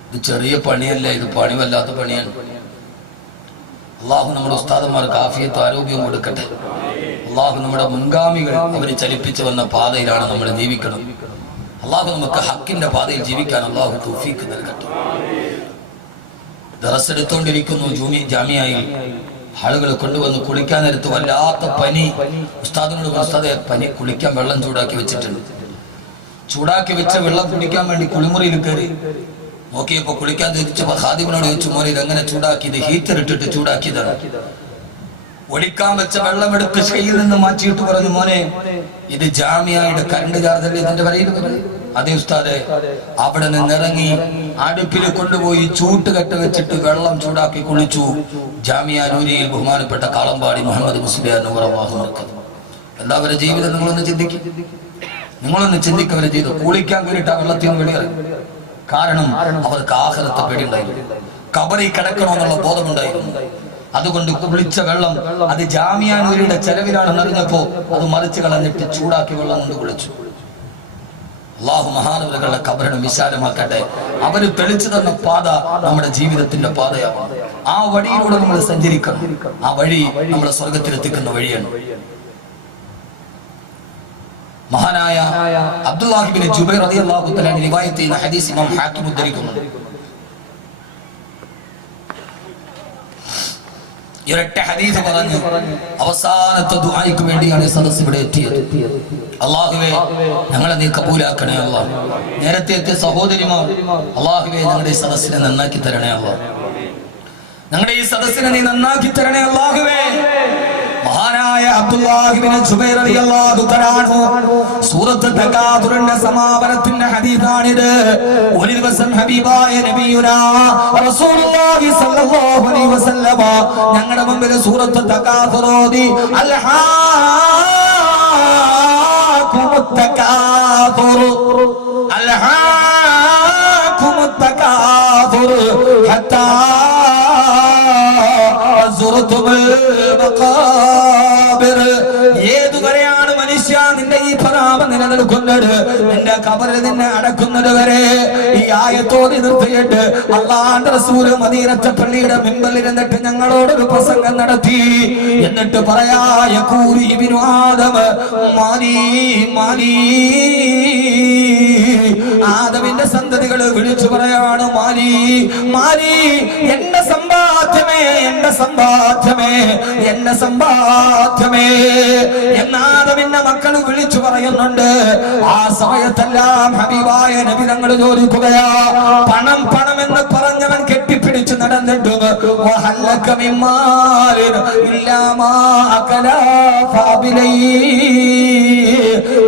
ഇത് ചെറിയ പണിയല്ല, ഇത് പണി വല്ലാത്ത പണിയാണ്. അള്ളാഹു നമ്മുടെ ഉസ്താദന്മാർക്ക് ആഫിയത്ത് ആരോഗ്യം കൊടുക്കട്ടെ. അള്ളാഹു നമ്മുടെ മുൻഗാമികൾ അവര് ചലിപ്പിച്ചു വന്ന പാതയിലാണ് നമ്മൾ ജീവിക്കണം. അള്ളാഹു നമുക്ക് ഹക്കിന്റെ പാതയിൽ ജീവിക്കാൻ അള്ളാഹു തൗഫീഖ് നൽകട്ടെ. ദറസ് എടുത്തുകൊണ്ടിരിക്കുന്നു ജാമിയയിൽ. ആളുകൾ കൊണ്ടുവന്ന് കുളിക്കാൻ നേരത്ത് വല്ലാത്ത പനി. ഉസ്താദിനോട് ഉസ്താദെ പനി, കുളിക്കാൻ വെള്ളം ചൂടാക്കി വെച്ചിട്ടുണ്ട്. ചൂടാക്കി വെച്ച വെള്ളം കുടിക്കാൻ വേണ്ടി കുളിമുറിയിൽ കയറി നോക്കിയപ്പോ കുളിക്കാൻ ചോദിച്ചപ്പോ ഖാദിമിനോട് ചോദിച്ചു, മോനെ ഇതെങ്ങനെ ചൂടാക്കി? ഇത് ഹീറ്റർ ഇട്ടിട്ട് ചൂടാക്കിയതാണ്. ഒഴിക്കാൻ വെച്ച വെള്ളം എടുത്ത് കയ്യിൽ നിന്ന് മാറ്റിയിട്ട് പറഞ്ഞു, മോനെ ഇത് ജാമിയയുടെ കരണ്ട് ചാർജല്ലേ ഇതിന്റെ വരയിൽ? അതേ ഉസ്താദെ. അവിടെ നിന്നിറങ്ങി അടുപ്പിൽ കൊണ്ടുപോയി ചൂട്ടുകെട്ട് വെച്ചിട്ട് വെള്ളം ചൂടാക്കി കുളിച്ചു. ജാമിയ നൂരിയിൽ ബഹുമാനപ്പെട്ട കാളമ്പാടി മുഹമ്മദ് മുസ്ലിയാർ നൂറല്ലാഹു മർക്കദ്. എല്ലാവരുടെ ജീവിതം നിങ്ങളൊന്ന് ചിന്തിക്കും, നിങ്ങളൊന്ന് ചിന്തിക്കവരെ ചെയ്തു. കുളിക്കാൻ കയറിയിട്ട് ആ വെള്ളത്തിൽ നിന്ന് വെളിയിറങ്ങി. കാരണം അവർക്ക് ആഖിറത്തെ പേടിയുണ്ടായിരുന്നു, ഖബറിൽ കിടക്കണമെന്നുള്ള ബോധമുണ്ടായിരുന്നു. അതുകൊണ്ട് കുളിച്ച വെള്ളം അത് ജാമിയ നൂരിയുടെ ചെലവിലാണെന്ന് അറിഞ്ഞപ്പോ അത് മറിച്ച് കളഞ്ഞിട്ട് ചൂടാക്കി വെള്ളം കൊണ്ട് കുളിച്ചു. അള്ളാഹു മഹാനവറുകളുടെ ഖബറിനെ വിശാലമാക്കട്ടെ. അവര് തെളിച്ചു തന്ന പാത നമ്മുടെ ജീവിതത്തിന്റെ പാതയാണ്. ആ വഴിയിലൂടെ നമ്മൾ സഞ്ചരിക്കണം. ആ വഴി നമ്മളെ സ്വർഗത്തിലെത്തിക്കുന്ന വഴിയാണ്. മഹാനായ അബ്ദുല്ലാഹി ഇബ്നു ജുബൈർ റളിയല്ലാഹു തആല റിവായത്ത് ചെയ്യുന്ന ഹദീസ് ഇമാം ഹാക്കിം ഉദ്ധരിക്കുന്നു. ഇരട്ട ഹദീസ് പറഞ്ഞു അവസാനത്തെ ദുആയ്ക്ക് വേണ്ടിയാണ് സദസ്സ് ഇവിടെ എത്തിയത്. അല്ലാഹുവേ ഞങ്ങളെ നീ കബൂലാക്കണേ അല്ലാഹ്. നേരത്തെ എത്തിയ സഹോദരിമാർ അല്ലാഹുവേ ഞങ്ങളുടെ ഈ സദസ്സിനെ നന്നാക്കി തരണേ അല്ലാഹ്. ഞങ്ങളുടെ ഈ സദസ്സിനെ നീ നന്നാക്കി തരണേ അല്ലാഹുവേ. മഹാനായ അബ്ദുല്ലാഹി ഇബ്നു ജുബൈർ റളിയല്ലാഹു തആല അൻഹു സൂറത്ത് തകാതുറിന്റെ സമാപനത്തിന്റെ ഹദീസാണിത്. ഒരു ദിവസം ഹബീബായ നബിയുനാ റസൂലുള്ളാഹി സ്വല്ലല്ലാഹു അലൈഹി വസല്ലമ ഞങ്ങളുടെ മുമ്പിൽ സൂറത്ത് തകാതുർ ഓതി അൽഹാകുമുത് തകാതുർ അൽഹാകുമുത് തകാതുർ ഹത്താ ഏതുവരെയാണ് മനുഷ്യ നിന്റെ ഈ പരാമം നിലനിൽക്കുന്നത്? നിന്റെ ഖബറിൽ നിന്നെ അടക്കുന്നത് വരെ ഈ ആയത്തോടെ നിർത്തിയിട്ട് അല്ലാഹുവിന്റെ റസൂൽ മദീനത്തെ പള്ളിയുടെ മിമ്പറിൽ ഇരുന്നിട്ട് ഞങ്ങളോടൊരു പ്രസംഗം നടത്തി. എന്നിട്ട് പറയാ യഖൂലു ഇബ്നു ആദം മാലി മാലി. ആദമിന്റെ സന്തതികൾ വിളിച്ചു പറയാണ് മാലി മാലി, എന്റെ സമ്പാദ്യമേ എന്റെ സമ്പാദ്യമേ എന്റെ സമ്പാദ്യമേ എന്നാദമിന്റെ മക്കൾ വിളിച്ചു പറയുന്നുണ്ട്. ആ സമയത്തെല്ലാം ഹബീബായ നബി തങ്ങൾ ചോദിക്കുകയാ, പണം പണം എന്ന് പറഞ്ഞവൻ കെട്ടിപ്പിടിച്ചു നടന്നിട്ടും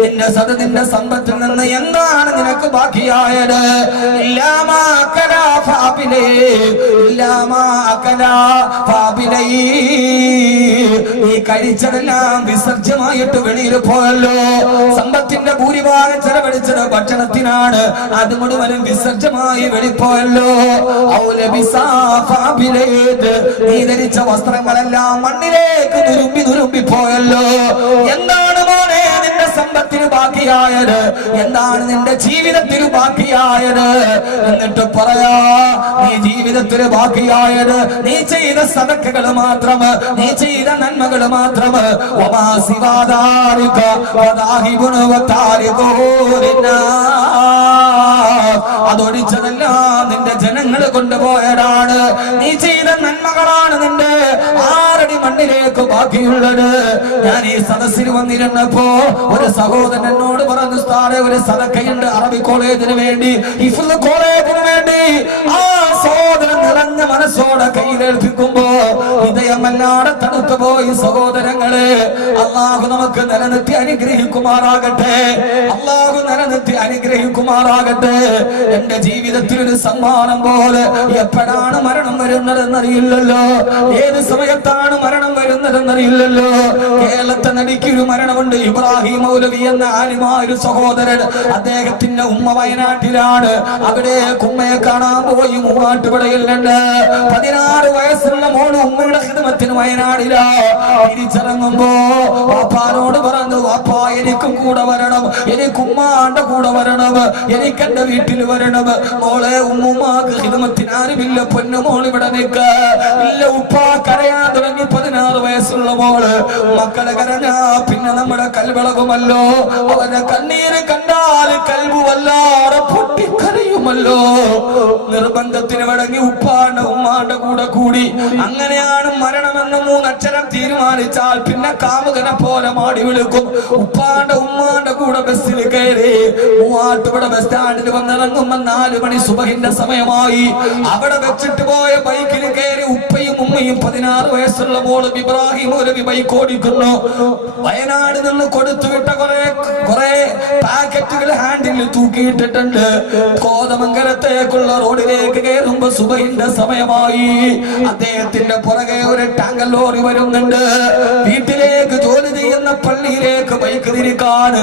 നിന്റെ സദത്തിന്റെ സമ്പത്തിൽ നിന്ന് എന്താണ് നിനക്ക് ബാക്കിയായത്? നീ കഴിച്ചതെല്ലാം വിസർജ്യമായിട്ട് വെളിയിൽ പോയല്ലോ. സമ്പത്തിന്റെ ഭൂരിഭാഗം ചെലവഴിച്ചത് ഭക്ഷണത്തിനാണ്, അത് മുഴുവനും വിസർജ്യമായി വെളിപ്പോയല്ലോ. നീ ധരിച്ച വസ്ത്രങ്ങളെല്ലാം മണ്ണിലേക്ക് നുരുമ്പി നുരുമ്പി പോയല്ലോ. എന്താണ് മോനെ നിന്റെ സമ്പത്തിന് ബാക്കിയായത്? എന്താണ് നിന്റെ ജീവിതത്തിന് ബാക്കിയായത്? എന്നിട്ട് പറയാ, നീ ജീവിതത്തിന് ബാക്കിയായത് നീ ചെയ്ത സദഖകൾ മാത്രം, നീ ചെയ്ത നന്മകൾ മാത്രം. അതൊഴിച്ചതെല്ലാം നിന്റെ ജനങ്ങൾ കൊണ്ടുപോയതാണ്. നീ ചെയ്ത നന്മകളാണ് നിന്റെ 6 അടി മണ്ണിലേക്ക് ബാക്കിയുള്ളത്. ഞാൻ ഈ സദസ്സിൽ വന്നിരുന്നപ്പോ ഒരു സഹോദരൻ എന്നോട് പറഞ്ഞു, ഉസ്താദേ ഒരു സദഖയുണ്ട് അറബി കോളേജിന് വേണ്ടി, ഹിഫ്ള് കോളേജിന് വേണ്ടി. ആ സഹോദരൻ നിറഞ്ഞ മനസ്സോടെ കയ്യിലേൽപ്പിക്കുമ്പോ ഹൃദയമല്ലാതെ തണുത്തു പോയി. സഹോദരങ്ങളെ, അള്ളാഹു നമുക്ക് നിലനിർത്തി അനുഗ്രഹിക്കുമാറാകട്ടെ. അള്ളാഹു നിലനിർത്തി അനുഗ്രഹിക്കുമാറാകട്ടെ. എന്റെ ജീവിതത്തിൽ ഒരു സമ്മാനം പോലെ എപ്പോഴാണ് മരണം വരുന്നതെന്നറിയില്ലല്ലോ, ഏത് സമയത്താണ് മരണം വരുന്നതെന്നറിയില്ലല്ലോ. കേരളത്തെ നടിക്കൊരു മരണമുണ്ട്. ഇബ്രാഹിം മൗലവി എന്ന ആലിമായ ഒരു സഹോദരൻ, അദ്ദേഹത്തിന്റെ ഉമ്മ വയനാട്ടിലാണ്. അവിടെ ഉമ്മയെ കാണാൻ പോയി. മൂവാറ്റുപുഴയിൽ നിന്ന് 16 വയസ്സുള്ള മോള് ഉമ്മയുടെ ഖിദ്മത്തിന് വയനാടിലാ. തിരിച്ചിറങ്ങുമ്പോ വാപ്പാനോട് പറഞ്ഞു, വാപ്പാ എനിക്കും കൂടെ വരണം, എനിക്ക് ഉമ്മാന്റെ കൂടെ വരണം, എനിക്ക് എന്റെ വീട്ടിൽ വരണം. മോളെ ഉമ്മുമാക്ക് ഖിദ്മത്തിന് ആരുമില്ല, പൊന്നുമോൾ ഇവിടെ നിൽക്ക ഇല്ല. ഉപ്പ കരയാൻ തുടങ്ങി. 16 വയസ്സുള്ള മോള്. മക്കളെ കരഞ്ഞാ പിന്നെ നമ്മുടെ കൽവിളകുമല്ലോ. അവന്റെ കണ്ണീര് കണ്ടാൽ കൽബ് വല്ലാതെ പൊട്ടിക്കരയുമല്ലോ. നിർബന്ധത്തിന് വഴങ്ങി ഉപ്പാന്റെ ഉമ്മാന്റെ കൂടെ കൂടി. അങ്ങനെയാണ് മരണമെന്ന് 3 അക്ഷരം തീരുമാനിച്ചാൽ പിന്നെ കാമുകനെ പോലെ മാടി വിളിക്കും. ഉപ്പാന്റെ ഉമ്മാന്റെ കൂടെ ബസ്സിൽ കയറി മൂവാറ്റുപുഴ ബസ് സ്റ്റാൻഡിൽ വന്നിറങ്ങുമ്പോ 4 മണി സുബഹിന്റെ സമയമായി. അവിടെ വെച്ചിട്ട് പോയ ബൈക്കിൽ കയറി ഉപ്പയും ഉമ്മയും 16 വയസ്സുള്ള മോളും ഇബ്രാഹിം മൗലവി ബൈക്ക് ഓടിക്കുന്നു. വയനാട് നിന്ന് കൊടുത്തുവിട്ട കുറെ പാക്കറ്റുകൾ ഹാൻഡിൽ തൂക്കിയിട്ടിട്ടുണ്ട്. കോതമംഗലത്തേക്കുള്ള റോഡിലേക്ക് കയറുമ്പോ സുബഹിന്റെ സമയമായി. അദ്ദേഹത്തിന്റെ പുറകെ ഒരു ടാങ്കർ ലോറി വരുന്നുണ്ട്. വീട്ടിലേക്ക് ജോലി ചെയ്യുന്ന പള്ളിയിലേക്ക് ബൈക്ക് തിരിക്കാൻ.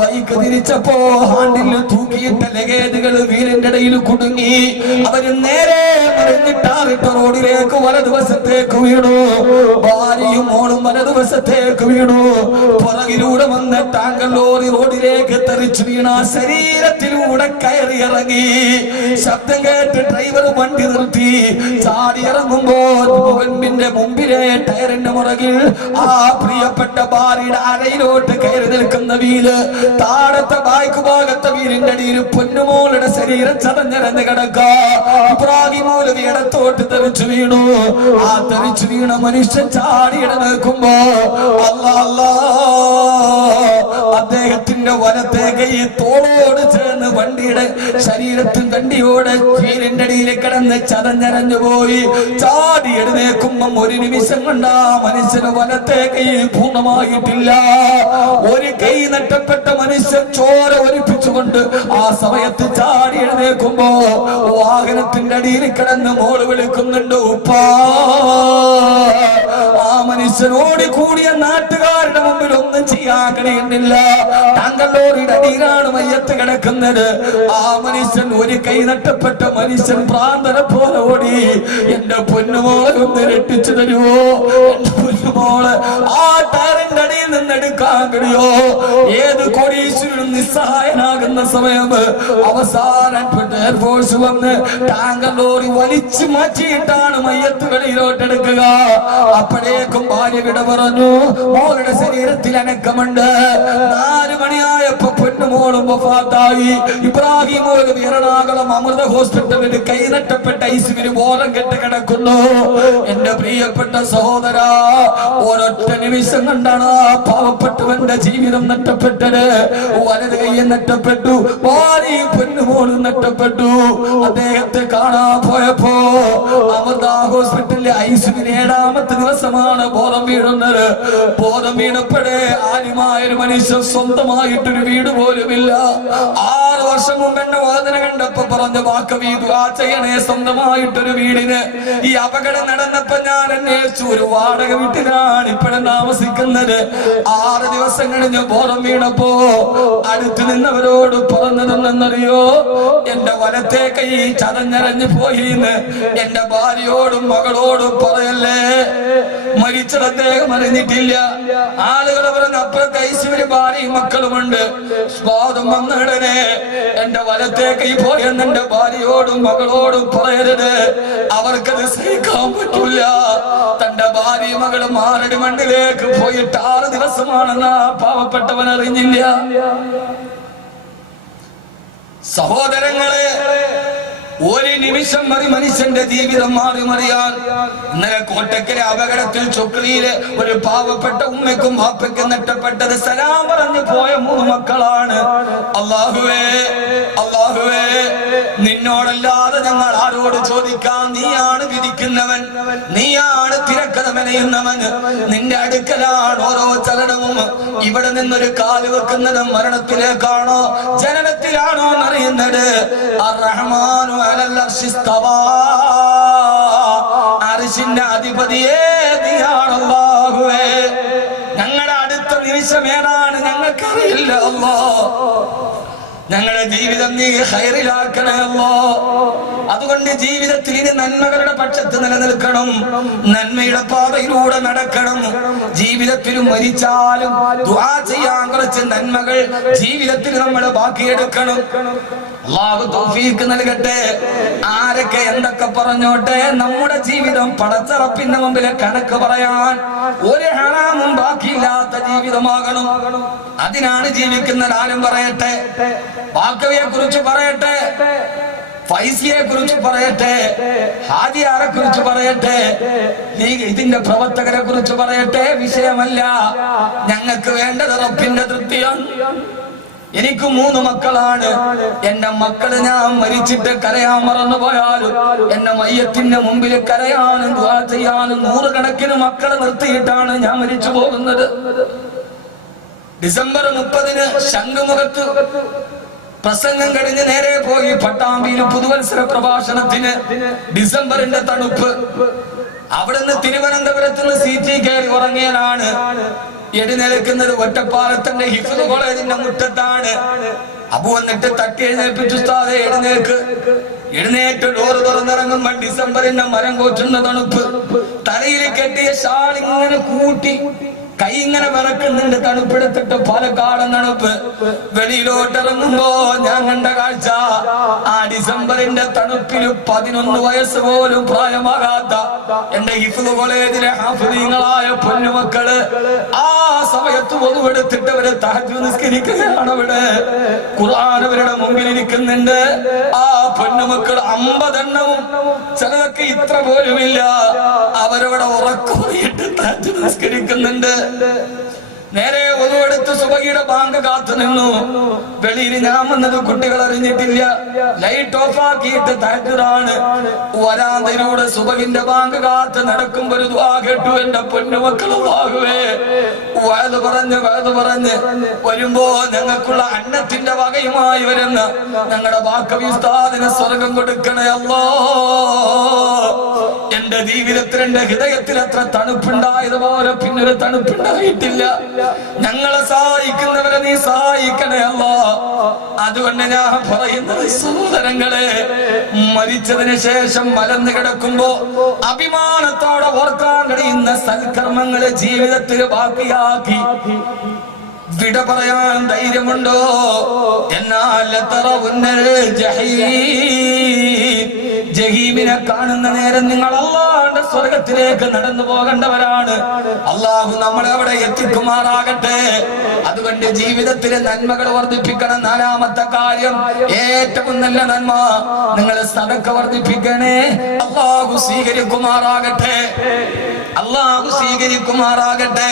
ബൈക്ക് തിരിച്ചപ്പോ ഹാൻഡിൽ തൂക്കിയിട്ട ലഗേജുകൾ വീടിന്റെ ഇടയിൽ കുടുങ്ങി. അവര് നേരെ എന്നിട്ടാറിട്ട് റോഡിലേക്ക് വലതുവശത്തേക്ക് വീണു. ഭാര്യയും മോളും വലതുവശത്തേക്ക് വീണു. പുറകിലൂടെ വന്ന് ടാങ്കർ ലോറി റോഡിലേക്ക് തെറിച്ചു വീണ ശരീരത്തിലൂടെ കയറി ഇറങ്ങി. ശബ്ദം കേട്ട് ഡ്രൈവർ വണ്ടി നിർത്തി. ചാടി ഇറങ്ങുമ്പോൾ മുമ്പിലെ ടയറിന്റെ മുറകിൽ ആ പ്രിയപ്പെട്ട ഭാര്യയുടെ അരയിലോട്ട് കയറി നിൽക്കുന്ന വീല്, താഴത്തെ ബായ്ക്ക് ഭാഗത്തെ വീലിന്റെ അടിയിൽ പൊന്നുമോളുടെ ശരീരം ചതഞ്ഞിറഞ്ഞ് കിടക്ക. ഇബ്രാഹിം മൗലവി ഇടത്തോട്ട് തെറിച്ചു വീണു. ആ തെറിച്ചു വീണ മനുഷ്യൻ ചാടി ഇടനേക്കുമ്പോ അല്ലാ അദ്ദേഹത്തിന്റെ വലത്തെ കൈ തോളോട് ചേർന്ന് വണ്ടിയുടെ ശരീരത്തിൽ വണ്ടിയോടെ വീലിന്റെ അടിയിൽ കിടന്ന് ചതഞ്ഞരഞ്ഞു പോയി. ചാടി എഴുന്നേക്കുമ്പം ഒരു നിമിഷം കൊണ്ട് ആ മനുഷ്യന് വലത്തെ കൈ പൂർണ്ണമായിട്ടില്ല. ഒരു കൈ നഷ്ടപ്പെട്ട മനുഷ്യൻ ചോര ഒലിപ്പിച്ചുകൊണ്ട് ആ സമയത്ത് ചാടി എഴുന്നേക്കുമ്പോ വാഹനത്തിന്റെ അടിയിൽ കിടന്ന് മോള് വിളിക്കുന്നുണ്ട് ഉപ്പാ. ആ മനുഷ്യനോട് കൂടിയ നാട്ടുകാരുടെ മുമ്പിൽ ഒന്നും ചെയ്യാൻ കഴിയുന്നില്ല. ടാങ്കർ ലോറിയുടെ അടിയിലാണ് മയ്യത്ത് കിടക്കുന്നത്. ആ മനുഷ്യൻ ഒരു കൈ നഷ്ടപ്പെട്ട മനുഷ്യൻ പ്രാന്തനെ പോലെ ഓടി, എന്റെ പൊന്നുമോളെ ഒന്ന് രക്ഷിച്ചു തരുവോ, എന്റെ പൊന്നുമോള് ആ ടയറിന്റെ അടിയിൽ നിന്ന് എടുക്കാൻ കഴിയോ? ഏത് കോടീശ്വരനും നിസ്സഹായനാകുന്ന സമയം അവസാനം എയർഫോഴ്സ് വന്ന് ടാങ്കർ ലോറി വലിച്ചു മാറ്റിയിട്ടാണ് മയ്യത്ത് വെളിയിലോട്ടെടുക്കുക. അപ്പോഴേക്കും ഭാര്യ വിട പറഞ്ഞു. മോളുടെ ശരീരത്തിൽ അനക്കമുണ്ട്. 4 മണിയായപ്പോ പൊന്നുമോളും വഫാത്തായി. ഇബ്രാഹിം മൗലവി എറണാകുളം അമൃത ഹോസ്പിറ്റലിൽ കൈ നഷ്ടപ്പെട്ട ഐസിന് ബോധം കെട്ട് കിടക്കുന്നു. എന്റെ പ്രിയപ്പെട്ട സഹോദര, ഒരൊറ്റ നിമിഷം കണ്ടാണ് ആ പാവപ്പെട്ടവന്റെ ജീവിതം നഷ്ടപ്പെട്ടത്. വലത് കൈയും നഷ്ടപ്പെട്ടു, ഭാര്യയും പൊന്നുമോളും നഷ്ടപ്പെട്ടു. അദ്ദേഹത്തെ കാണാൻ പോയപ്പോ അമൃത ഹോസ്പിറ്റലിലെ ഐസിന് 7ാമത്തെ ദിവസമാണ് ബോധം വീഴുന്നത്. ബോധം വീണപ്പോഴേ ആരുമായൊരു മനുഷ്യൻ സ്വന്തമായിട്ടൊരു വീട് പോലുമില്ല. 6 വർഷം മുമ്പ് എന്നെ വേദന കണ്ടപ്പോ പറഞ്ഞ വാക്കവി ദുആ ചെയ്യണേ സ്വന്തമായിട്ടൊരു വീടിന്. ഈ അപകടം നടന്നപ്പോ ഞാൻ അന്വേഷിച്ചു, ഒരു വാടക വീട്ടിലാണ് ഇപ്പോഴും താമസിക്കുന്നത്. 6 ദിവസം കഴിഞ്ഞ് ബോധം വീണപ്പോ അടുത്ത് നിന്നവരോട് പറഞ്ഞതെന്നറിയോ, എന്റെ വലത്തെ കൈ ചതഞ്ഞരഞ്ഞു പോയിന്ന്. എന്റെ ഭാര്യയോടും മകളോടും പറയല്ലേ, മരിച്ചത് അദ്ദേഹം അറിഞ്ഞിട്ടില്ല. ആളുകൾ പറഞ്ഞ് അപ്പുറത്തെ ഐസിന് ഭാര്യയും മക്കളുമുണ്ട്. സ്വാദം വന്നിടനെ എന്റെ വലത്തെ കൈ പോയെന്ന് എന്റെ ഭാര്യയോടും മകളോടും പറയരുത്. അവർക്കത് സഹിക്കാൻ പറ്റൂല. തന്റെ ഭാര്യയും മകളും ആരുടെ മണ്ണിലേക്ക് പോയിട്ട് 6 ദിവസമാണെന്ന് ആ പാവപ്പെട്ടവൻ അറിഞ്ഞില്ല. സഹോദരങ്ങളെ, ഒരു നിമിഷം മതി മനുഷ്യന്റെ ജീവിതം മാറി മറിയാൻ. ഇന്നലെ കോട്ടക്കലെ അപകടത്തിൽ ചൊക്ലിയിലെ ഒരു പാവപ്പെട്ട ഉമ്മയ്ക്കും വാപ്പയ്ക്കും നഷ്ടപ്പെട്ടത് സലാം പറഞ്ഞു പോയ 3 മക്കളാണ്. അല്ലാഹുവേ, അല്ലാഹുവേ, നിന്നോടല്ലാതെ ഞങ്ങൾ ആരോട് ചോദിക്കാൻ? നീയാണ് വിധിക്കുന്നവൻ, നീയാണ് തിരക്കഥ മെനയുന്നവൻ. നിന്റെ അടുക്കലാണ് ഓരോ ചലനവും. ഇവിടെ നിന്നൊരു കാല് വെക്കുന്നതും മരണത്തിലേക്കാണോ ജനനത്തിലാണോ എന്നറിയുന്നത്. അർ-റഹ്മാനു അർശിന്റെ അധിപതിയേ നീയാണ് അല്ലാഹുവേ. ഞങ്ങളുടെ അടുത്ത നിമിഷം ഏതാണ് ഞങ്ങൾക്കറിയില്ല അല്ലാഹ്. ഞങ്ങളുടെ ജീവിതം നീ ഖൈറിലാക്കണേ അല്ലാഹ്. അതുകൊണ്ട് ജീവിതത്തിൽ ഇനി നന്മകളുടെ പക്ഷത്ത് നിലനിൽക്കണം, നന്മയുടെ പാതയിലൂടെ നടക്കണം. ജീവിതത്തിൽ മരിച്ചാലും ദുആ ചെയ്യാൻ കുറച്ച് നന്മകൾ ജീവിതത്തിൽ നമ്മൾ ബാക്കിയെടുക്കണം. അല്ലാഹു തൗഫീഖ് നൽകട്ടെ. ആരൊക്കെ എന്തൊക്കെ പറഞ്ഞോട്ടെ, നമ്മുടെ ജീവിതം പടച്ചറപ്പിന്റെ മുമ്പിൽ കണക്ക് പറയാൻ ഒരു ഹറാമും ബാക്കിയില്ലാത്ത ജീവിതമാകണം. അതിനാണ് ജീവിക്കുന്ന ആരും പറയട്ടെ, ബാക്കവിയെ കുറിച്ച് പറയട്ടെ, ഫൈസിയെ കുറിച്ച് പറയട്ടെ, ഹാജിയാരെ കുറിച്ച് പറയട്ടെ, ഇതിന്റെ പ്രവർത്തകരെ കുറിച്ച് പറയട്ടെ, വിഷയമല്ല. ഞങ്ങൾക്ക് വേണ്ടത് റബ്ബിന്റെ തൃപ്തിയാണ്. എനിക്ക് 3 മക്കളാണ്. എന്റെ മക്കള് ഞാൻ മരിച്ചിട്ട് കരയാൻ മറന്നുപോയാലും എന്റെ മയ്യത്തിന്റെ മുമ്പിൽ കരയാനും ദുആ ചെയ്യാനും 100 കണക്കിന് മക്കളെ നിർത്തിയിട്ടാണ് ഞാൻ മരിച്ചു പോകുന്നത്. ഡിസംബർ 30-ന് ശംഖുമുഖത്ത് പ്രസംഗം കഴിഞ്ഞ് നേരെ പോയി പട്ടാമ്പിയിൽ പുതുവത്സര പ്രഭാഷണത്തിന്. ഡിസംബറിന്റെ തണുപ്പ്. അവിടുന്ന് തിരുവനന്തപുരത്ത് നിന്ന് സീറ്റിൽ കയറി ഉറങ്ങിയതാണ്. എഴുന്നേൽക്കുന്നത് ഒറ്റപ്പാലത്തിന്റെ ഹിഫ്ദ് കോളേജിന്റെ മുറ്റത്താണ്. അബു വന്നിട്ട് തട്ടി എഴുന്നേൽപ്പിച്ചു, ഉസ്താദേ എഴുന്നേൽക്ക്. എഴുന്നേറ്റ് ഡോറ് തുറന്നിറങ്ങുമ്പോ ഡിസംബറിന്റെ മരം കോച്ചുന്ന തണുപ്പ്, തലയിൽ കെട്ടിയ ഷാൾ ഇങ്ങനെ കൂട്ടി കൈ ഇങ്ങനെ വിറക്കുന്നുണ്ട്, തണുപ്പെടുത്തിട്ട് പാലക്കാടൻ തണുപ്പ്. വെളിയിലോട്ടിറങ്ങുമ്പോ ഞാൻ കണ്ട കാഴ്ച, ആ ഡിസംബറിന്റെ തണുപ്പിൽ 11 വയസ്സ് പോലും പ്രായമാകാത്ത എന്റെ ഹിഫ്ള് കോളേജിലെ ഹാഫിളീങ്ങളായ പൊന്നുമക്കള് ആ സമയത്ത് ഒതുവെടുത്തിട്ട് അവര് തഹജ്ജുദ് നിസ്കരിക്കുകയാണ്. അവിടെ ഖുർആൻ അവരുടെ മുമ്പിൽ ഇരിക്കുന്നുണ്ട്. ആ പൊന്നുമക്കൾ 50 എണ്ണവും, ചിലതൊക്കെ ഇത്ര പോലുമില്ല, അവരവിടെ ഉറക്കമായിട്ട് തഹജ്ജുദ് നിസ്കരിക്കുന്നുണ്ട്. നേരെ ഒതുവെടുത്ത് സുബഹിയുടെ ബാങ്ക് കാത്തു നിന്നു. വെളിയിൽ ഞാൻ വന്നത് കുട്ടികൾ അറിഞ്ഞിട്ടില്ല. ലൈറ്റ് ഓഫ് ആക്കിയിട്ട് തഹജ്ജുദാണ്. വരാന്തയിലൂടെ സുബഹിന്റെ ബാങ്ക് കാത്ത് നടക്കുമ്പോ ഒരു ദുആ കേട്ടു. എന്റെ പൊന്നുമക്കൾ അല്ലാഹുവേ, വഅദ് പറഞ്ഞ് വരുമ്പോ ഞങ്ങൾക്കുള്ള അന്നത്തിന്റെ വകയുമായി വരുന്ന ഞങ്ങളുടെ വാക്കവി ഉസ്താദിന് സ്വർഗം കൊടുക്കണേ അല്ലാ. എന്റെ ജീവിതത്തിൽ എന്റെ ഹൃദയത്തിൽ അത്ര തണുപ്പുണ്ടായതുപോലെ പിന്നൊരു തണുപ്പുണ്ടായിട്ടില്ല. ഞങ്ങളെ സഹായിക്കുന്നവരെ നീ സഹായിക്കണേ അല്ലാ. അതുകൊണ്ട് ഞാൻ പറയുന്നത് സഹോദരങ്ങളെ, മരിച്ചതിന് ശേഷം മലന്ന് കിടക്കുമ്പോ അഭിമാനത്തോടെ ഓർക്കാൻ കഴിയുന്ന സൽക്കർമ്മങ്ങളെ ജീവിതത്തിൽ ബാക്കിയാക്കി വിട പറയാൻ ധൈര്യമുണ്ടോ? എന്നാൽ ജഹീമിനെ കാണുന്ന നേരം നിങ്ങൾ അല്ലാഹുവിന്റെ സ്വർഗത്തിലേക്ക് നടന്നു പോകേണ്ടവരാണ്. അല്ലാഹു നമ്മളെ അവിടെ എത്തിക്കുമാറാകട്ടെ. അതുകൊണ്ട് ജീവിതത്തിലെ നന്മകൾ വർദ്ധിപ്പിക്കണം. 4ാമത്തെ കാര്യം, ഏറ്റവും നല്ല നന്മ, നിങ്ങൾ സദഖ വർദ്ധിപ്പിക്കണേ. അല്ലാഹു സ്വീകരിക്കുമാറാകട്ടെ. അല്ലാഹു സ്വീകരിക്കുമാറാകട്ടെ.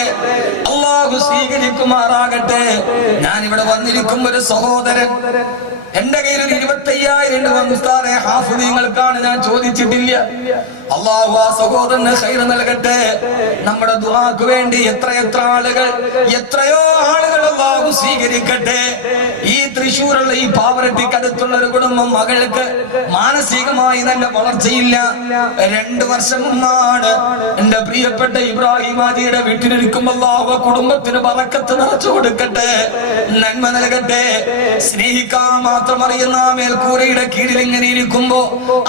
അല്ലാഹു സ്വീകരിക്കുമാറാകട്ടെ. ഞാൻ ഇവിടെ വന്നിരിക്കും ഒരു സഹോദരൻ, എന്റെ കയ്യിൽ 25,000 രൂപ ഉസ്താദേ ഹാഫിളീങ്ങൾക്കാണ്, ഞാൻ ചോദിച്ചിട്ടില്ല. അല്ലാഹു ആ സഹോദരന് ഖൈർ നൽകട്ടെ. നമ്മുടെ ദുആക്ക് വേണ്ടി എത്രയെത്ര ആളുകൾ, എത്രയോ ആളുകൾ അല്ലാഹു സ്വീകരിക്കട്ടെ. ഈ തൃശ്ശൂരുള്ള ഈ പാവറട്ടിക്കടുത്തുള്ള ഒരു കുടുംബം, മകൾക്ക് മാനസികമായി നല്ല വളർച്ചയില്ല. 2 വർഷം മുമ്പാണ് എന്റെ പ്രിയപ്പെട്ട ഇബ്രാഹിം ആജിയുടെ വീട്ടിലിരിക്കുമ്പോൾ അല്ലാഹു കുടുംബത്തിന് ബറക്കത്ത് നിറച്ചു കൊടുക്കട്ടെ, നന്മ നൽകട്ടെ. സ്നേഹിക്കാൻ മാത്രം അറിയുന്ന മേൽക്കൂരയുടെ കീഴിൽ ഇങ്ങനെ ഇരിക്കുമ്പോ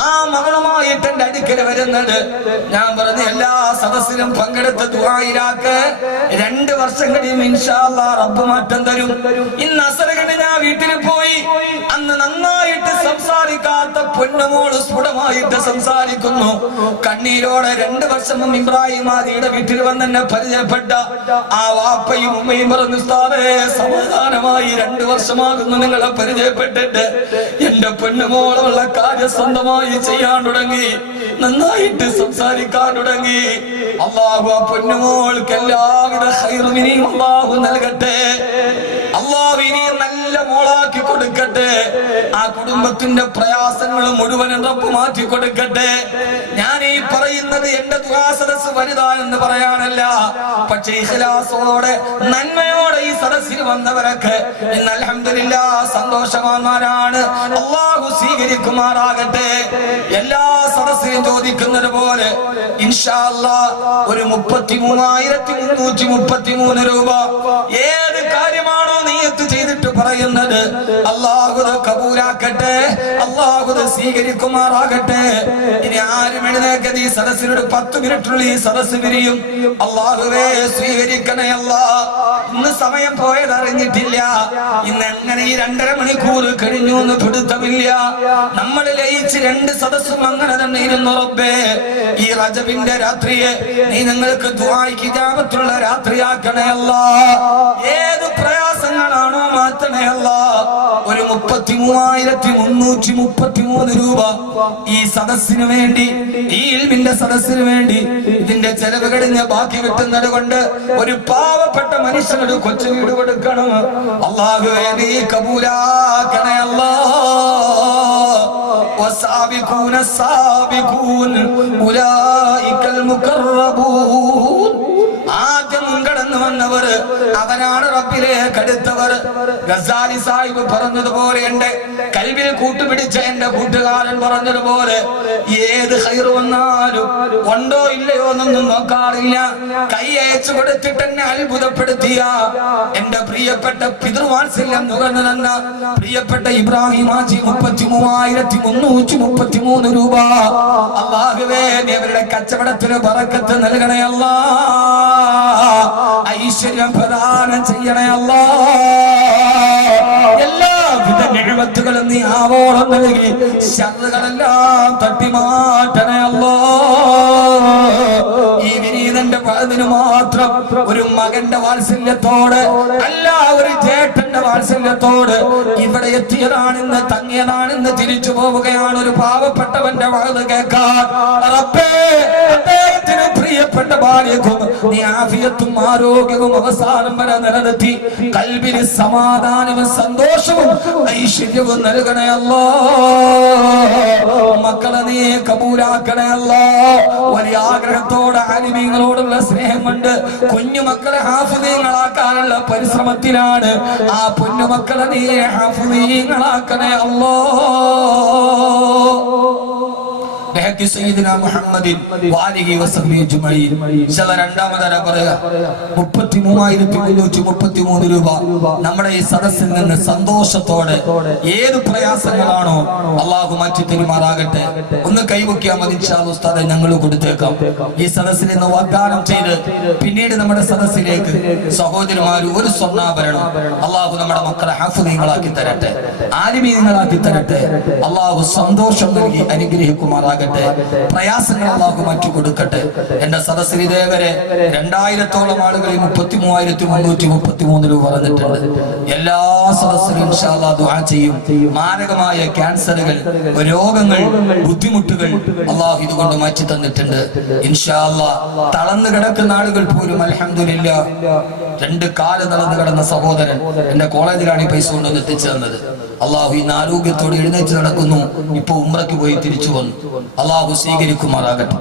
ആ മകളുമായിട്ട് എന്റെ അടുക്കൽ വരുന്നത്, ഞാൻ പറഞ്ഞ എല്ലാ സദസ്സിലും പങ്കെടുത്ത ദുആയിലാക്ക് 2 വർഷം കഴിയും ഇൻഷാ അല്ലാഹ് റബ്ബ് മാറ്റം തരും. ഇന്ന് അസറകന് ഞാൻ വീട്ടിൽ പോയി, അന്ന് നന്നായിട്ട് സംസാരിക്കാത്ത പൊന്നുമോള് സ്ഫുടമായിട്ട് സംസാരിക്കുന്നു. കണ്ണീരോടെ 2 വർഷം മുമ്പ് ഇബ്രാഹിം ആദിയുടെ വീട്ടിൽ വന്ന് എന്നെ പരിചയപ്പെട്ട ആ വാപ്പയും ഉമ്മയും പറഞ്ഞു, ഉസ്താദേ സമാധാനമായി 2 വർഷമാകുന്നു നിങ്ങളെ പരിചയപ്പെട്ടിട്ട്. എന്റെ പൊന്നുമോളുള്ള കാര്യം സ്വന്തമായി ചെയ്യാൻ തുടങ്ങി, നന്നായിട്ട് സംസാരിക്കാൻ തുടങ്ങി. അല്ലാഹു ആ പൊന്നുമോൾക്ക് എല്ലാവിധ ഖൈറും ഇനിയും അല്ലാഹു നൽകട്ടെ. അല്ലാഹു ഇനിയും നല്ല മോളാക്കി കൊടുക്കട്ടെ. ആ കുടുംബത്തിന്റെ പ്രയാസങ്ങൾ മുഴുവനും റബ്ബ് മാറ്റി കൊടുക്കട്ടെ. ഞാൻ ഈ പറയുന്നത് എന്റെ ദുആ സദസ്സ് വലുതാണെന്ന് പറയാനല്ല, പക്ഷേ ഇഖ്ലാസോടെ നന്മയോടെ ഈ സദസ്സിൽ വന്നവരൊക്കെ ഇന്ന് അൽഹംദുലില്ലാഹ് സന്തോഷവാന്മാരാണ്. അല്ലാഹു സ്വീകരിക്കുമാറാകട്ടെ. എല്ലാ സദസ്സിലും ചോദിക്കുന്നത് പോലെ ഇൻഷാ അല്ലാഹ് ഒരു 33,333 രൂപ ഏത് കാര്യമാണോ നീയത്ത് ചെയ്തിട്ട് പറയുന്നത്, അല്ലാഹു കബൂലാക്കട്ടെ, അല്ലാഹു സ്വീകരിക്കുമാറാകട്ടെ. ഇനി ആരും എഴുന്നേക്കത് ഈ സദസ്സിനോട് 10 മിനിറ്റുള്ള ഈ സദസ്സ് പിരിയും. അല്ലാഹുവേ സ്വീകരിക്കണേ അല്ലാ. ഇന്ന് സമയം പോയത് അറിഞ്ഞിട്ടില്ല. ഇന്ന് എങ്ങനെ ഈ 2.5 മണിക്കൂർ കഴിഞ്ഞു എന്ന് പിടുത്തമില്ല. നമ്മൾ ലയിച്ച് 2 സദസ്സും അങ്ങനെ തന്നെ ഇരുന്നു. റബ്ബേ, ഈ റജബിന്റെ രാത്രിയെ നീ ഞങ്ങൾക്ക് ദുആയ്ക്ക് ഇജാബത്തുള്ള രാത്രിയാക്കണേ അല്ലാ. ഏത് പ്രയാസങ്ങളാണോ മാറ്റണേ അല്ലാ. ഒരു 33,333 രൂപ ഈ സദസ്സിന് വേണ്ടി, ഈ ഇൽമിന്റെ സദസ്സിന് വേണ്ടി ഇതിന്റെ ചെലവ് കഴിഞ്ഞ് ബാക്കി കിട്ടുന്നത് കൊണ്ട് ഒരു പാവപ്പെട്ട മനുഷ്യനൊരു കൊച്ചു വീട് കൊടുക്കണം. അല്ലാഹുവേ നീ കബൂലാക്കണേ അല്ലാ. والسابقون السابقون أولئك المقربون. ആദ്യം കടന്നു വന്നവർ, അവനാണ് റബ്ബിലേക്ക് അടുത്തവർ. ഗസാലി സാഹിബ് പറഞ്ഞതുപോലെ, എന്റെ കൽബിൽ കൂട്ടുപിടിച്ച എന്റെ കൂട്ടുകാരൻ പറഞ്ഞതുപോലെ, ഏത് ഖൈറ് വന്നാലും ഉണ്ടോ ഇല്ലയോ എന്നൊന്നും നോക്കാറില്ല, കൈ അയച്ചു കൊടുത്തിട്ട് എന്നെ അത്ഭുതപ്പെടുത്തിയ എന്റെ പ്രിയപ്പെട്ട പിതൃവാത്സല്യം നുകർന്നു തന്ന പ്രിയപ്പെട്ട ഇബ്രാഹിം ഹാജി 33,333 രൂപ, അല്ലാഹുവേ നീ അവരുടെ കച്ചവടത്തിന് ബറക്കത്ത് നൽകണേ അല്ലാ, ഐശ്വര്യം പ്രദാനം ചെയ്യണേ അല്ലാ, എല്ലാവിധ നിഅമത്തുകളും നീ ആവോളം നൽകി ശർറുകളെല്ലാം തട്ടിമാറ്റണേ അല്ലാ. ഈ വിനീതന്റെ അതിന് മാത്രം ഒരു മകന്റെ വാത്സല്യത്തോട് അല്ല, ഒരു ജേട്ടന്റെ വാത്സല്യത്തോട് ഇവിടെ എത്തിയതാണെന്ന് തങ്ങിയതാണെന്ന് തിരിച്ചു പോവുകയാണ് ഒരു പാവപ്പെട്ടവന്റെ വാത് കേൾക്കാൻ. റബ്ബേ, അദ്ദേഹത്തിന് പ്രിയപ്പെട്ട ഭാര്യക്കും നീ ആഫിയത്തും ആരോഗ്യവും അവസാനം വരെ നിലനിർത്തി കൽബിന് സമാധാനവും സന്തോഷവും ഐശ്വര്യവും നൽകണേ അല്ലാ. മക്കളെ നീ കബൂലാക്കണേ അല്ലാ. വലിയ ആഗ്രഹത്തോടെ ആലിമീങ്ങളോടുള്ള സ്നേഹം കൊണ്ട് കുഞ്ഞുമക്കളെ ഹാഫിളീങ്ങളാക്കാനുള്ള പരിശ്രമത്തിലാണ്. ആ പൊന്നുമക്കളെ നീ ഹാഫിളീങ്ങളാക്കണേ അല്ലാ. രൂപ നമ്മുടെ ഈ സദസ്സിൽ നിന്ന് സന്തോഷത്തോടെ ഏത് പ്രയാസങ്ങളാണോ അള്ളാഹു മാറ്റി തെരുമാറാകട്ടെ. ഒന്ന് കൈവയ്ക്കാൻ മതി, ഉസ്താദെ ഞങ്ങൾ കൊടുത്തേക്കാം. ഈ സദസ്സിൽ നിന്ന് വാഗ്ദാനം ചെയ്ത് പിന്നീട് നമ്മുടെ സദസ്സിലേക്ക് സഹോദരിമാര് ഒരു സ്വർണ്ണാഭരണം അള്ളാഹു നമ്മുടെ മക്കളെ ഹാഫിളീങ്ങളാക്കി തരട്ടെ, ആലിമീങ്ങളാക്കി തരട്ടെ. അള്ളാഹു സന്തോഷം നൽകി അനുഗ്രഹിക്കുമാറാകട്ടെ. പ്രയാസങ്ങൾ അല്ലാഹു മാറ്റി കൊടുക്കട്ടെ. എന്റെ സദസ്സിൽ ഇതേവരെ 2000-ഓളം ആളുകൾ 33,333 രൂപ പറഞ്ഞിട്ടുണ്ട്. എല്ലാ സദസ്സിലും ഇൻഷാ അല്ലാഹ് ദുആ ചെയ്യും. മാരകമായ ക്യാൻസറുകൾ, രോഗങ്ങൾ, ബുദ്ധിമുട്ടുകൾ അല്ലാഹു ഇതുകൊണ്ട് മാറ്റി തന്നിട്ടുണ്ട് ഇൻഷാ അല്ലാഹ്. തളർന്നു കിടക്കുന്ന ആളുകൾ പോലും അൽഹംദുലില്ലാഹ് 2 കാല് തളർന്നു കിടന്ന സഹോദരൻ എന്റെ കോളേജിലാണ് ഈ പൈസ കൊണ്ടുവന്ന് എത്തിച്ചു തന്നത്. അള്ളാഹു ഇന്ന് ആരോഗ്യത്തോടെ എഴുന്നേറ്റ് നടക്കുന്നു. ഇപ്പൊ ഉംറയ്ക്ക് പോയി തിരിച്ചു വന്നു. അള്ളാഹു സ്വീകരിക്കുമാറാകട്ടെ.